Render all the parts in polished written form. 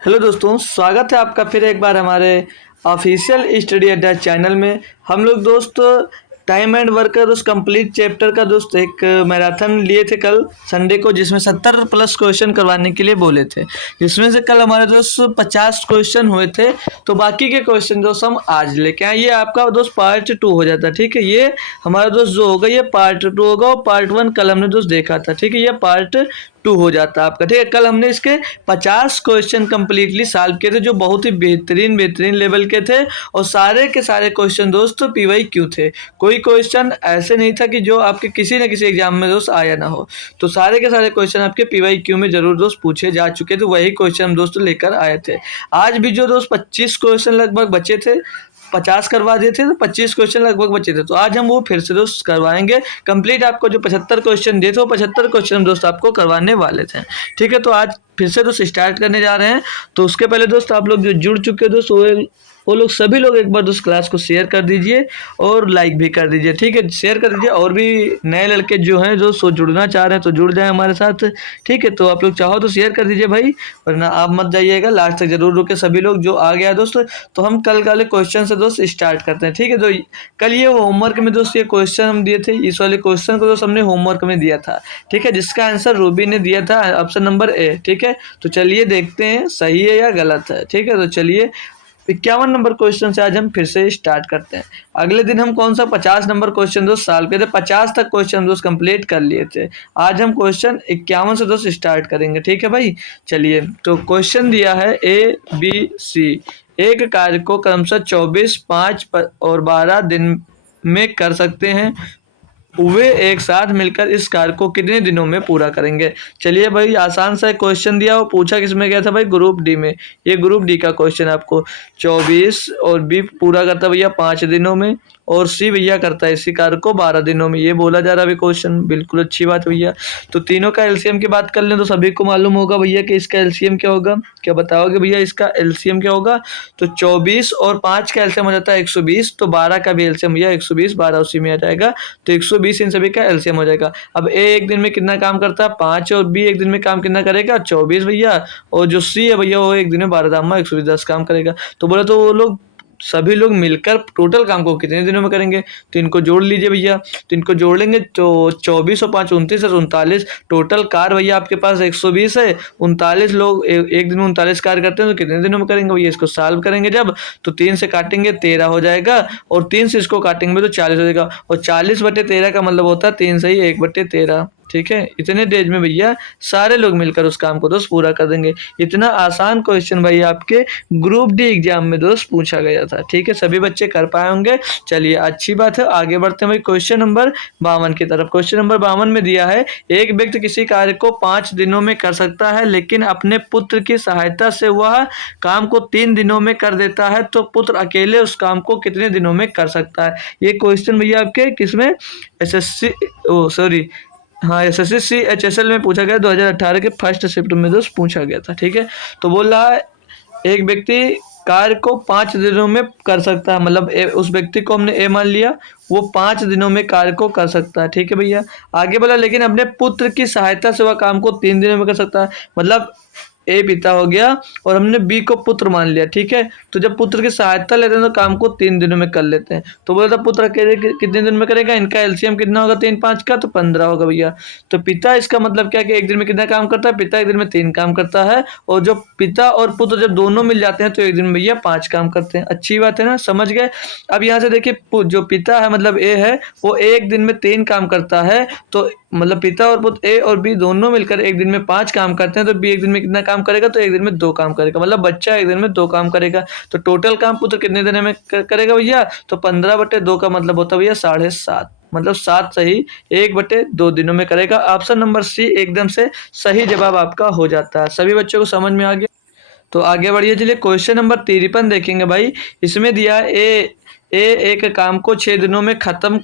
Hello दोस्तों, स्वागत है आपका फिर एक बार हमारे ऑफिशियल स्टडी अड्डा चैनल में। हम लोग दोस्त टाइम एंड वर्क का दोस्त कंप्लीट चैप्टर का दोस्त एक मैराथन लिए थे कल संडे को, जिसमें 70 प्लस क्वेश्चन करवाने के लिए बोले थे, जिसमें से कल हमारे दोस्त 50 क्वेश्चन हुए थे। तो बाकी के क्वेश्चन दोस्त हम आज लेके आए। ये आपका दोस्त पार्ट 2 हो जाता है, ठीक है। ये हमारा दोस्त जो होगा ये पार्ट 2 होगा और पार्ट 1 कल हमने दोस्त देखा था, ठीक है। ये पार्ट 2 हो जाता है आपका, ठीक है। कल हमने इसके 50 क्वेश्चन कंप्लीटली सॉल्व किए थे, जो बहुत ही बेहतरीन लेवल के थे, और सारे के सारे क्वेश्चन दोस्त पीवाई क्यू थे। कोई क्वेश्चन ऐसे नहीं था कि जो आपके किसी न किसी एग्जाम में दोस्त आया ना हो। तो सारे के सारे क्वेश्चन आपके पीवाई क्यू में जरूर दोस्त पूछे जा चुके थे, वही क्वेश्चन हम दोस्त लेकर आए थे। आज भी जो दोस्त 25 क्वेश्चन लगभग बचे थे, 50 करवा दिए थे तो 25 क्वेश्चन लगभग बचे थे, तो आज हम वो फिर से दोस्त करवाएंगे कंप्लीट। आपको जो 75 क्वेश्चन दिए थे वो 75 क्वेश्चन हम दोस्त आपको करवाने वाले थे, ठीक है। तो आज फिर से दोस्त स्टार्ट करने जा रहे हैं। तो उसके पहले दोस्त आप लोग जो जुड़ चुके हैं दोस्त वो लोग सभी लोग एक बार दोस्त क्लास को शेयर कर दीजिए और लाइक भी कर दीजिए, ठीक है। शेयर कर दीजिए, और भी नए लड़के जो हैं जो सो जुड़ना चाह रहे हैं तो जुड़ जाए हमारे साथ, ठीक है। तो आप लोग चाहो तो शेयर कर दीजिए भाई, वरना आप मत जाइएगा, लास्ट तक जरूर रुके सभी लोग जो आ गया दोस्त। तो हम कल वाले क्वेश्चन से दोस्त स्टार्ट करते हैं, ठीक है। तो कल ये होमवर्क में दोस्त ये क्वेश्चन हम दिए थे, इस वाले क्वेश्चन को दोस्त हमने होमवर्क में दिया था, ठीक है, जिसका आंसर रूबी ने दिया था ऑप्शन नंबर ए, ठीक है। तो चलिए देखते हैं सही है या गलत है, ठीक है। तो चलिए 51 नंबर क्वेश्चन से आज हम फिर से स्टार्ट करते हैं। अगले दिन हम कौन सा 50 नंबर क्वेश्चन दोस्त सॉल्व किए थे, 50 तक क्वेश्चन दोस्त कंप्लीट कर लिए थे। आज हम क्वेश्चन 51 से दोस्त स्टार्ट करेंगे, ठीक है भाई। चलिए, तो क्वेश्चन दिया है ए बी सी। एक कार्य को क्रमशः 24, 5 और 12 दिन में कर सकते हैं। वे एक साथ मिलकर इस कार्य को कितने दिनों में पूरा करेंगे। चलिए भाई, आसान सा क्वेश्चन दिया, वो पूछा किसमें गया था भाई, ग्रुप डी में। ये ग्रुप डी का क्वेश्चन आपको 24 और बी पूरा करता है भैया 5 दिनों में, और सी भैया करता है इसी कार्य को 12 दिनों में। ये बोला जा रहा है क्वेश्चन, बिल्कुल अच्छी बात है भैया। तो तीनों का एलसीएम की बात कर लें तो सभी को मालूम होगा भैया कि इसका एलसीएम क्या होगा। क्या बताओगे भैया इसका एलसीएम क्या होगा। तो 24 और 5 का एलसीएम हो जाता है 120, तो 12 का भी एलसीएम भैया 120, 12 उसी में आ जाएगा, तो 120 इन सभी का एलसीएम हो जाएगा। अब ए एक दिन में कितना काम करता है 5, और बी एक दिन में काम कितना करेगा 24 भैया, और जो सी है भैया वो एक दिन में 12 दामा 110 काम करेगा। तो बोला तो वो लोग सभी लोग मिलकर टोटल काम को कितने दिनों में करेंगे। तो इनको जोड़ लीजिए भैया, तो इनको जोड़ लेंगे तो 24 और 5 29 और 39, टोटल कार भैया आपके पास 120 है। 39 लोग एक दिन में 39 कार करते हैं, तो कितने दिनों में करेंगे भैया। इसको सॉल्व करेंगे जब, तो 3 से काटेंगे 13 हो जाएगा, और 3 से इसको काटेंगे तो 40 हो जाएगा, और 40/13 का मतलब होता है 3 से ही 1/13, ठीक है। इतने डेज में भैया सारे लोग मिलकर उस काम को दोस्त पूरा कर देंगे। इतना आसान क्वेश्चन भाई आपके ग्रुप डी एग्जाम में दोस्त पूछा गया था, ठीक है। सभी बच्चे कर पाए होंगे। चलिए अच्छी बात है, आगे बढ़ते हैं भाई क्वेश्चन नंबर 52 की तरफ। क्वेश्चन नंबर 52 में दिया है, एक व्यक्ति किसी कार्य को 5 दिनों में कर सकता है, लेकिन अपने पुत्र की सहायता से वह काम को 3 दिनों में कर देता है, तो पुत्र अकेले उस काम को कितने दिनों में कर सकता है। ये क्वेश्चन भैया आपके किसमें, एसएससी सॉरी हाँ एसएससी एचएसएल में पूछा गया, 2018 के फर्स्ट शिफ्ट में दोस्त पूछा गया था, ठीक है। तो बोल रहा है एक व्यक्ति कार्य को 5 दिनों में कर सकता है, मतलब उस व्यक्ति को हमने ए मान लिया, वो 5 दिनों में कार्य को कर सकता है, ठीक है भैया। आगे बोला लेकिन अपने पुत्र की सहायता से वह काम को 3 दिनों में कर सकता है, मतलब ए पिता हो गया और हमने बी को पुत्र मान लिया, ठीक है। तो जब पुत्र की सहायता लेते हैं तो काम को 3 दिनों में कर लेते हैं। तो बोला था पुत्र अकेले कितने दिन में करेगा, इनका एलसीएम कितना होगा 3 5 का, तो 15 होगा भैया। तो पिता इसका मतलब क्या कि एक दिन में कितना काम करता है, पिता एक दिन में 3 काम करता है, और जो पिता और पुत्र जब दोनों मिल जाते हैं तो एक दिन में भैया 5 काम करते हैं। अच्छी बात है ना, समझ गए। अब यहाँ से देखिए जो पिता है मतलब ए है, वो एक दिन में 3 काम करता है, तो मतलब पिता और पुत्र ए और बी दोनों मिलकर एक दिन में 5 काम करते हैं, तो बी एक दिन में कितना काम करेगा, तो एक दिन में 2 काम करेगा, मतलब बच्चा एक दिन में 2 काम करेगा। तो टोटल काम पुत्र कितने दिन में करेगा भैया, तो 15/2 का मतलब होता है भैया 7.5, मतलब 7 सही 1/2 दिनों में करेगा। ऑप्शन नंबर सी एकदम से सही जवाब आपका हो जाता है। सभी बच्चों को समझ में आ गया। तो आगे बढ़िए, चलिए क्वेश्चन नंबर 53 देखेंगे भाई। इसमें दिया ए एक काम को 6 दिनों में खत्म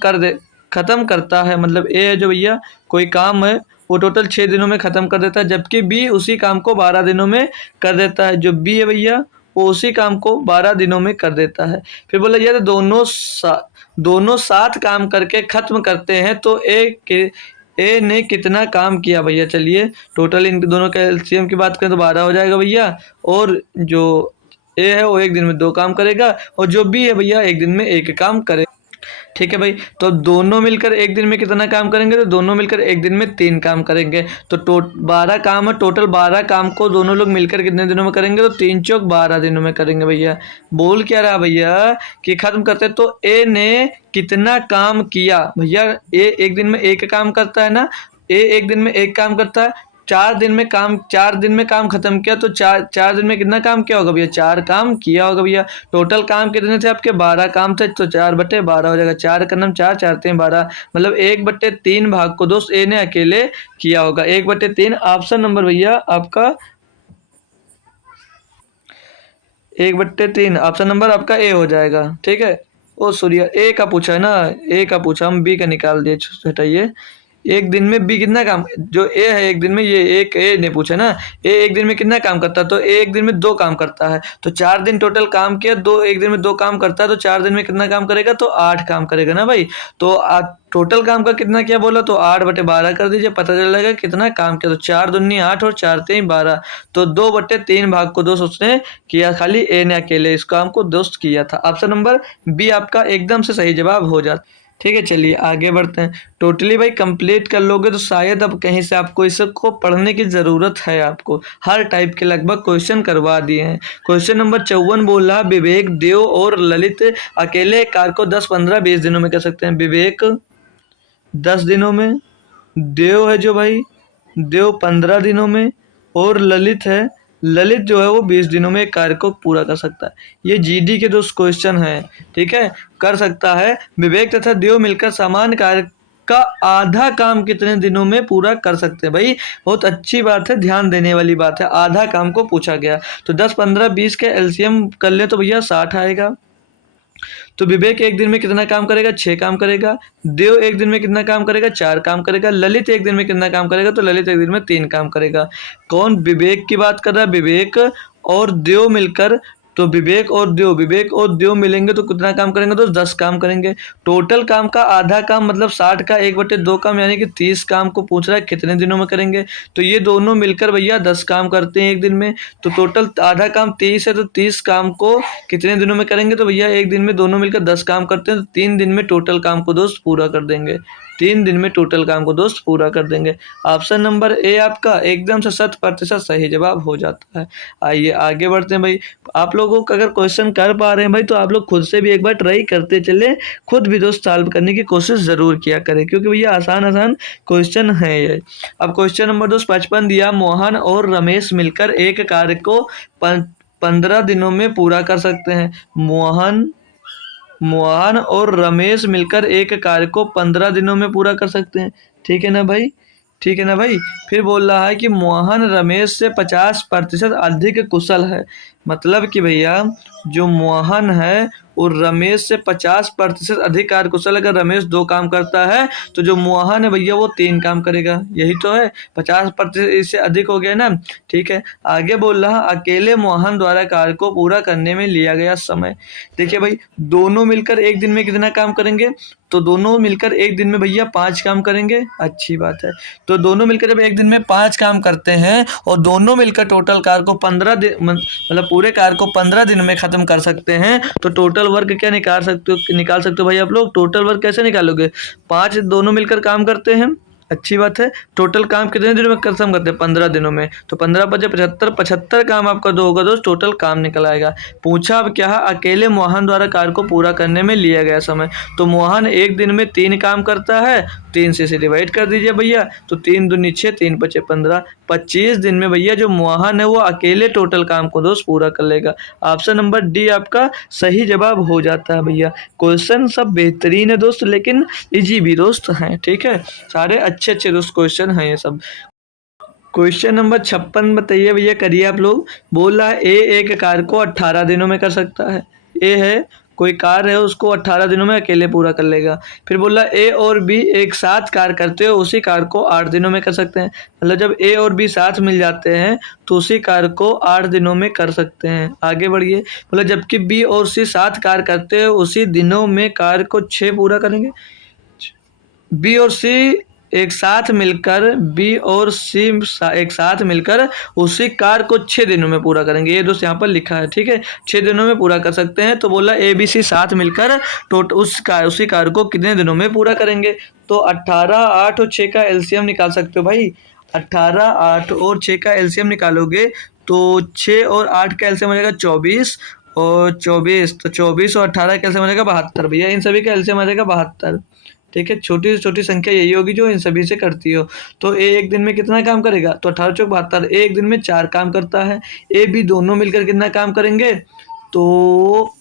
करता है, मतलब ए है जो भैया कोई काम है वो टोटल 6 दिनों में खत्म कर देता है, जबकि बी उसी काम को 12 दिनों में कर देता है। जो बी है भैया वो उसी काम को 12 दिनों में कर देता है। फिर बोला यार दोनों साथ काम करके खत्म करते हैं, तो ए ने कितना काम किया भैया। चलिए टोटल इन दोनों का एलसीएम की बात करें तो 12 हो जाएगा भैया। और जो ए है वो एक दिन में 2 काम करेगा और जो बी है भैया एक दिन में 1 काम करेगा। ठीक है भाई, तो दोनों मिलकर एक दिन में कितना काम करेंगे, तो दोनों मिलकर एक दिन में 3 काम करेंगे। तो 12 काम है, टोटल 12 काम को दोनों लोग मिलकर कितने दिनों में करेंगे, तो 3 चौक 12 दिनों में करेंगे भैया। बोल क्या रहा भैया कि खत्म करते, तो ए ने कितना काम किया भैया। ए एक दिन में 1 काम करता है ना, ए एक दिन में 1 काम करता है। 4 दिन में काम खत्म किया, तो चार दिन में कितना काम किया होगा भैया, 4 काम किया होगा भैया। टोटल काम कितने थे आपके, 12 काम थे, तो 4/12 हो जाएगा। 4 का नाम 4, 4 3 12, मतलब 1/3 भाग को दोस्त ए ने अकेले किया होगा। 1/3 ऑप्शन नंबर भैया आपका 1/3 ऑप्शन नंबर आपका ए हो जाएगा। ठीक है। ओ सूर्य ए का पूछा है ना, ए का पूछा, हम बी का निकाल दिए, हटाइए। एक दिन में बी कितना काम, जो ए है एक दिन में, ये एक ए ने पूछा ना, ए एक दिन में कितना काम करता है, तो ए एक दिन में 2 काम करता है। तो 4 दिन टोटल काम किया, दो एक दिन में 2 काम करता है, तो 4 दिन में कितना काम करेगा, तो 8 काम करेगा ना भाई। तो टोटल काम का कितना क्या बोला, तो 8/12 कर दीजिए, पता चल जाएगा कितना काम किया। तो 4 दूनी 8 और 4 3 12, तो 2/3 भाग को दोस्त उसने किया, खाली ए ने अकेले इस काम को दोस्त किया था। ऑप्शन नंबर बी आपका एकदम से सही जवाब हो जाता। ठीक है, चलिए आगे बढ़ते हैं। टोटली भाई कंप्लीट कर लोगे तो शायद अब कहीं से आपको इसको पढ़ने की ज़रूरत है। आपको हर टाइप के लगभग क्वेश्चन करवा दिए हैं। क्वेश्चन नंबर 54 बोल रहा, विवेक, देव और ललित अकेले कार को 10 15 20 दिनों में कर सकते हैं। विवेक 10 दिनों में, देव है जो भाई, देव 15 दिनों में, और ललित है, ललित जो है वो 20 दिनों में एक कार्य को पूरा कर सकता है। ये जीडी के दोस्त क्वेश्चन है। ठीक है, कर सकता है। विवेक तथा देव मिलकर समान कार्य का आधा काम कितने दिनों में पूरा कर सकते हैं। भाई बहुत अच्छी बात है, ध्यान देने वाली बात है। आधा काम को पूछा गया, तो 10 15 20 के एलसीएम कर ले तो भैया 60 आएगा। तो विवेक एक दिन में कितना काम करेगा, 6 काम करेगा। देव एक दिन में कितना काम करेगा, 4 काम करेगा। ललित एक दिन में कितना काम करेगा, तो ललित एक दिन में 3 काम करेगा। कौन विवेक की बात कर रहा है, विवेक और देव मिलकर, तो विवेक और देव मिलेंगे तो कितना काम करेंगे, तो 10 काम करेंगे। टोटल काम का आधा काम मतलब 60 का 1/2 काम, यानी कि 30 काम को पूछ रहा है कितने दिनों में करेंगे। तो ये दोनों मिलकर भैया 10 काम करते हैं एक दिन में। तो टोटल आधा काम 30 है, तो 30 काम को कितने दिनों में करेंगे, तो भैया एक दिन में दोनों मिलकर 10 काम करते हैं, तो 3 दिन में टोटल काम को दोस्त पूरा कर देंगे। 3 दिन में टोटल काम को दोस्त पूरा कर देंगे। ऑप्शन नंबर ए आपका एकदम से 100% सही जवाब हो जाता है। आइए आगे बढ़ते हैं भाई। आप लोगों को अगर क्वेश्चन कर पा रहे हैं भाई, तो आप लोग खुद से भी एक बार ट्राई करते चले, खुद भी दोस्त सॉल्व करने की कोशिश जरूर किया करें, क्योंकि भैया आसान आसान क्वेश्चन है ये। अब क्वेश्चन नंबर दोस्त 55 दिया, मोहन और रमेश मिलकर एक कार्य को 15 दिनों में पूरा कर सकते हैं। मोहन और रमेश मिलकर एक कार्य को 15 दिनों में पूरा कर सकते हैं। ठीक है ना भाई, ठीक है ना भाई। फिर बोल रहा है कि मोहन रमेश से 50% अधिक कुशल है। मतलब कि भैया जो मोहन है और रमेश से 50% अधिक कार्य कुशल। अगर रमेश 2 काम करता है तो जो मोहन है भैया वो 3 काम करेगा। यही तो है, 50% इससे अधिक हो गया ना। ठीक है, आगे बोल रहा, अकेले मोहन द्वारा कार्य को पूरा करने में लिया गया समय। देखिए भाई, दोनों मिलकर एक दिन में कितना काम करेंगे, तो दोनों मिलकर एक दिन में भैया 5 काम करेंगे। अच्छी बात है। तो दोनों मिलकर जब एक दिन में 5 काम करते हैं और दोनों मिलकर टोटल कार्य को 15 दिन, मतलब पूरे कार्य को 15 दिन में खत्म कर सकते हैं, तो टोटल वर्क क्या निकाल सकते हो भाई आप लोग। टोटल वर्क कैसे निकालोगे, 5 दोनों मिलकर काम करते हैं। अच्छी बात है। टोटल काम कितने दिनों में खत्म करते हैं, 15 दिनों में। तो 15 बजे 75 काम आपका 2 होगा दोस्त, टोटल काम निकल आएगा। पूछा अब क्या है, अकेले मोहन द्वारा कार्य को पूरा करने में लिया गया समय। तो मोहन एक दिन में 3 काम करता है, 3 से डिवाइड कर दीजिए भैया, तो 3 दूनी 6, 3 5 15, 25 दिन में भैया जो मोहन है वो अकेले टोटल काम को दोस्त पूरा कर लेगा। ऑप्शन नंबर डी आपका सही जवाब हो जाता है भैया। क्वेश्चन सब बेहतरीन है दोस्त, लेकिन इजी भी दोस्त हैं। ठीक है, सारे अच्छे अच्छे दोस्त क्वेश्चन हैं ये सब। क्वेश्चन नंबर 56 बताइए भैया, करिए आप लोग। बोल रहा है ए एक कार्य को 18 दिनों में कर सकता है। ए है कोई कार्य है, उसको 18 दिनों में अकेले पूरा कर लेगा। फिर बोला ए और बी एक साथ कार्य करते हो, उसी कार्य को 8 दिनों में कर सकते हैं। मतलब जब ए और बी साथ मिल जाते हैं तो उसी कार्य को 8 दिनों में कर सकते हैं। आगे बढ़िए। बोला जबकि बी और सी साथ कार्य करते हैं, उसी दिनों में कार्य को 6 पूरा करेंगे। बी और सी एक साथ मिलकर बी और सी एक साथ मिलकर उसी कार्य को 6 दिनों में पूरा करेंगे। ये दोस्त यहाँ पर लिखा है, ठीक है, 6 दिनों में पूरा कर सकते हैं। तो बोला ए बी सी साथ मिलकर उसी कार्य को कितने दिनों में पूरा करेंगे। तो 18, 8 और 6 का एलसीएम निकाल सकते हो भाई। 18, 8 और 6 का एलसीएम निकालोगे तो 6 और 8 का एलसीएम हो जाएगा 24 और 24, तो 24 और 18 का एलसीएम हो जाएगा 72 भैया। इन सभी का एलसीएम आ जाएगा 72, ठीक है। छोटी से छोटी संख्या यही होगी जो इन सभी से करती हो। तो ए एक दिन में कितना काम करेगा, तो 18 चौक 72, ए एक दिन में 4 काम करता है। ए बी दोनों मिलकर कितना काम करेंगे, तो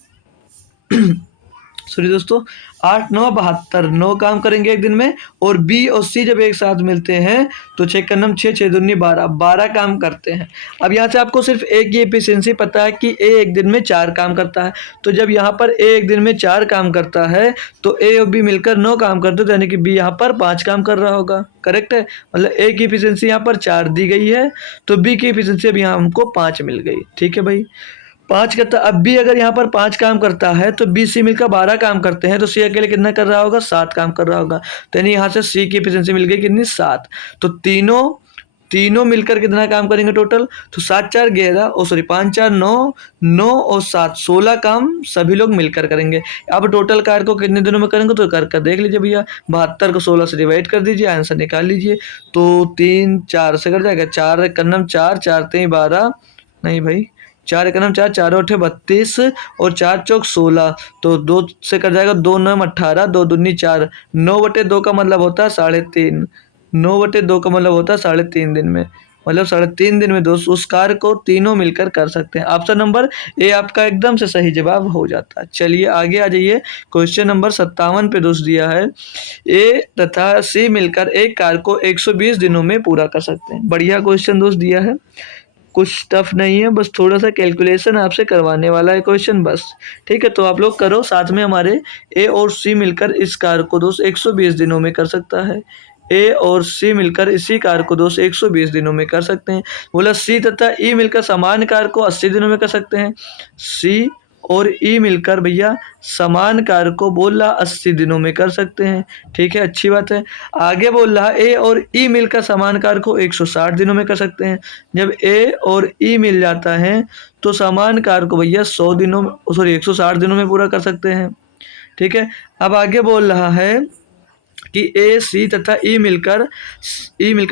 सॉरी दोस्तों, 8 9 72, 9 काम करेंगे एक दिन में। और बी और सी जब एक साथ मिलते हैं तो 6 का 6 6 दूनी 12, 12 काम करते हैं। अब यहाँ से आपको सिर्फ एक की एफिशिएंसी पता है कि ए एक दिन में 4 काम करता है। तो जब यहाँ पर ए एक दिन में 4 काम करता है तो ए और बी मिलकर 9 काम करते हैं, तो यानी कि बी यहाँ पर 5 काम कर रहा होगा। करेक्ट है, मतलब ए की एफिशिएंसी यहाँ पर 4 दी गई है, तो बी की एफिशिएंसी अब यहाँ हमको 5 मिल गई। ठीक है भाई, 5 करता, अब बी अगर यहाँ पर 5 काम करता है तो बी सी मिलकर 12 काम करते हैं, तो सी अकेले कितना कर रहा होगा, 7 काम कर रहा होगा। तो यानी यहाँ से सी की एफिशिएंसी मिल गई कितनी, 7। तो तीनों मिलकर कितना काम करेंगे टोटल, तो 7 4 11, ओ सॉरी 5 4 9, 9 और 7 16 काम सभी लोग मिलकर करेंगे। अब टोटल कार्य को कितने दिनों में करेंगे, तो कर देख लीजिए भैया, 72 को 16 से डिवाइड कर दीजिए, आंसर निकाल लीजिए। तो 3 4 से कट जाएगा, 4 कन्नम 4, 4 3 12, नहीं भाई 4 एकनम 4, 4 8 32 और 4 चौक 16, तो 2 से कट जाएगा, 2 9 18, 2 दूनी 4, 9/2 का मतलब होता है 3.5, 9/2 का मतलब होता है 3.5 दिन में, मतलब 3.5 दिन में दोस्त उस कार्य को तीनों मिलकर कर सकते हैं। ऑप्शन नंबर ए आपका एकदम से सही जवाब हो जाता है। चलिए आगे आ जाइए, क्वेश्चन नंबर 57 पे दोस्त दिया है, ए तथा सी मिलकर एक कार्य को 120 दिनों में पूरा कर सकते हैं। बढ़िया क्वेश्चन दोस्त दिया है, कुछ टफ नहीं है, बस थोड़ा सा कैलकुलेशन आपसे करवाने वाला है क्वेश्चन बस। ठीक है, तो आप लोग करो साथ में, हमारे ए और सी मिलकर इस कार्य को दोस्त 120 दिनों में कर सकता है। ए और सी मिलकर इसी कार्य को दोस्त 120 दिनों में कर सकते हैं। बोला सी तथा ई मिलकर समान कार्य को 80 दिनों में कर सकते हैं। सी और ई मिलकर भैया समान कार्य को बोल रहा 80 दिनों में कर सकते हैं। ठीक है, अच्छी बात है। आगे बोल रहा ए और ई मिलकर समान कार्य को 160 दिनों में कर सकते हैं। जब ए और ई मिल जाता है तो समान कार्य को भैया 100 दिनों में, सॉरी 160 दिनों में पूरा कर सकते हैं। ठीक है, अब आगे बोल रहा है कि ए सी तथा ई मिलकर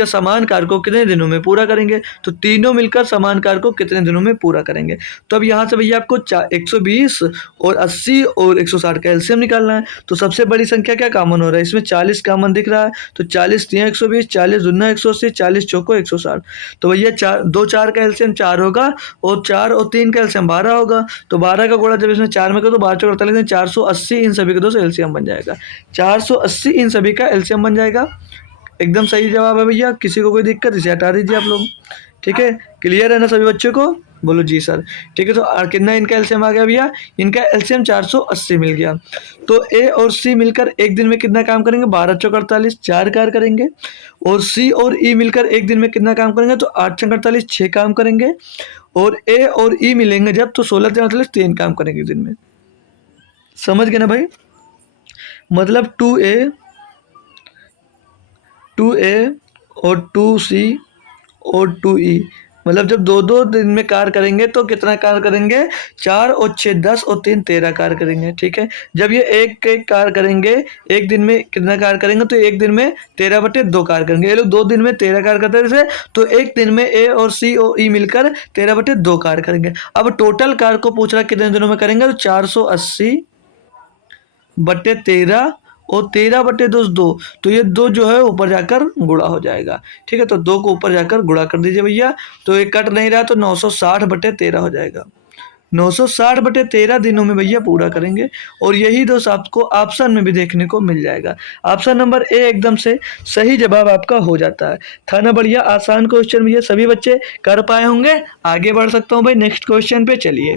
समान कार्य को कितने दिनों में पूरा करेंगे, तो तीनों मिलकर समान कार्य को कितने दिनों में पूरा करेंगे। तो अब यहाँ से भैया आपको 120 और 80 और 160 का एलसीएम निकालना है। तो सबसे बड़ी संख्या क्या कॉमन हो रहा है, इसमें 40 कॉमन दिख रहा है, तो 40 3 120, 40 दूना 180, 40 चौको 160। तो भैया 4 का एलसीएम 4 होगा और 4 और 3 का एलसीएम 12 होगा। तो 12 का गुणा जब इसमें 4 में करो तो 12 चौक 48, 480 इन सभी का दोस्त एलसीएम बन जाएगा। 480 इन सभी का एलसीएम बन जाएगा। एकदम सही जवाब है भैया, किसी को कोई दिक्कत इसे हटा दीजिए आप लोग। ठीक है, क्लियर है ना सभी बच्चों को, बोलो जी सर। ठीक है, तो कितना इनका एलसीएम आ गया भैया, इनका एलसीएम 480 मिल गया। तो ए और सी मिलकर एक दिन में कितना काम करेंगे, 12 चौक 48 4 कार्य करेंगे। और सी और ई मिलकर एक दिन में कितना काम करेंगे, तो 8 छक 48 6 काम करेंगे। और ए और ई मिलेंगे जब, तो 16 3 48 3 काम करेंगे दिन में। समझ गए ना भाई, मतलब 2A और 2C और 2E, मतलब जब 2 दिन में कार्य करेंगे तो कितना कार्य करेंगे, 4 और 6 10 और 3 13 कार्य करेंगे। ठीक है, जब ये एक कार्य करेंगे एक दिन में कितना कार्य करेंगे, तो एक दिन में 13/2 कार्य करेंगे। ये लोग 2 दिन में 13 कार्य करते हैं जैसे, तो एक दिन में ए और सी और ई मिलकर 13/2 कार्य करेंगे। अब टोटल कार्य को पूछ रहा है कितने दिनों में करेंगे, तो 480/13 और 13/2, तो ये 2 जो है ऊपर जाकर गुणा हो जाएगा। ठीक है, तो 2 को ऊपर जाकर गुणा कर दीजिए भैया, तो ये कट नहीं रहा, तो 960/13 हो जाएगा। 960/13 दिनों में भैया पूरा करेंगे। और यही दोस्त आपको ऑप्शन में भी देखने को मिल जाएगा। ऑप्शन नंबर ए एकदम से सही जवाब आपका हो जाता है। था ना बढ़िया आसान क्वेश्चन भैया, सभी बच्चे कर पाए होंगे। आगे बढ़ सकता हूँ भाई नेक्स्ट क्वेश्चन पे, चलिए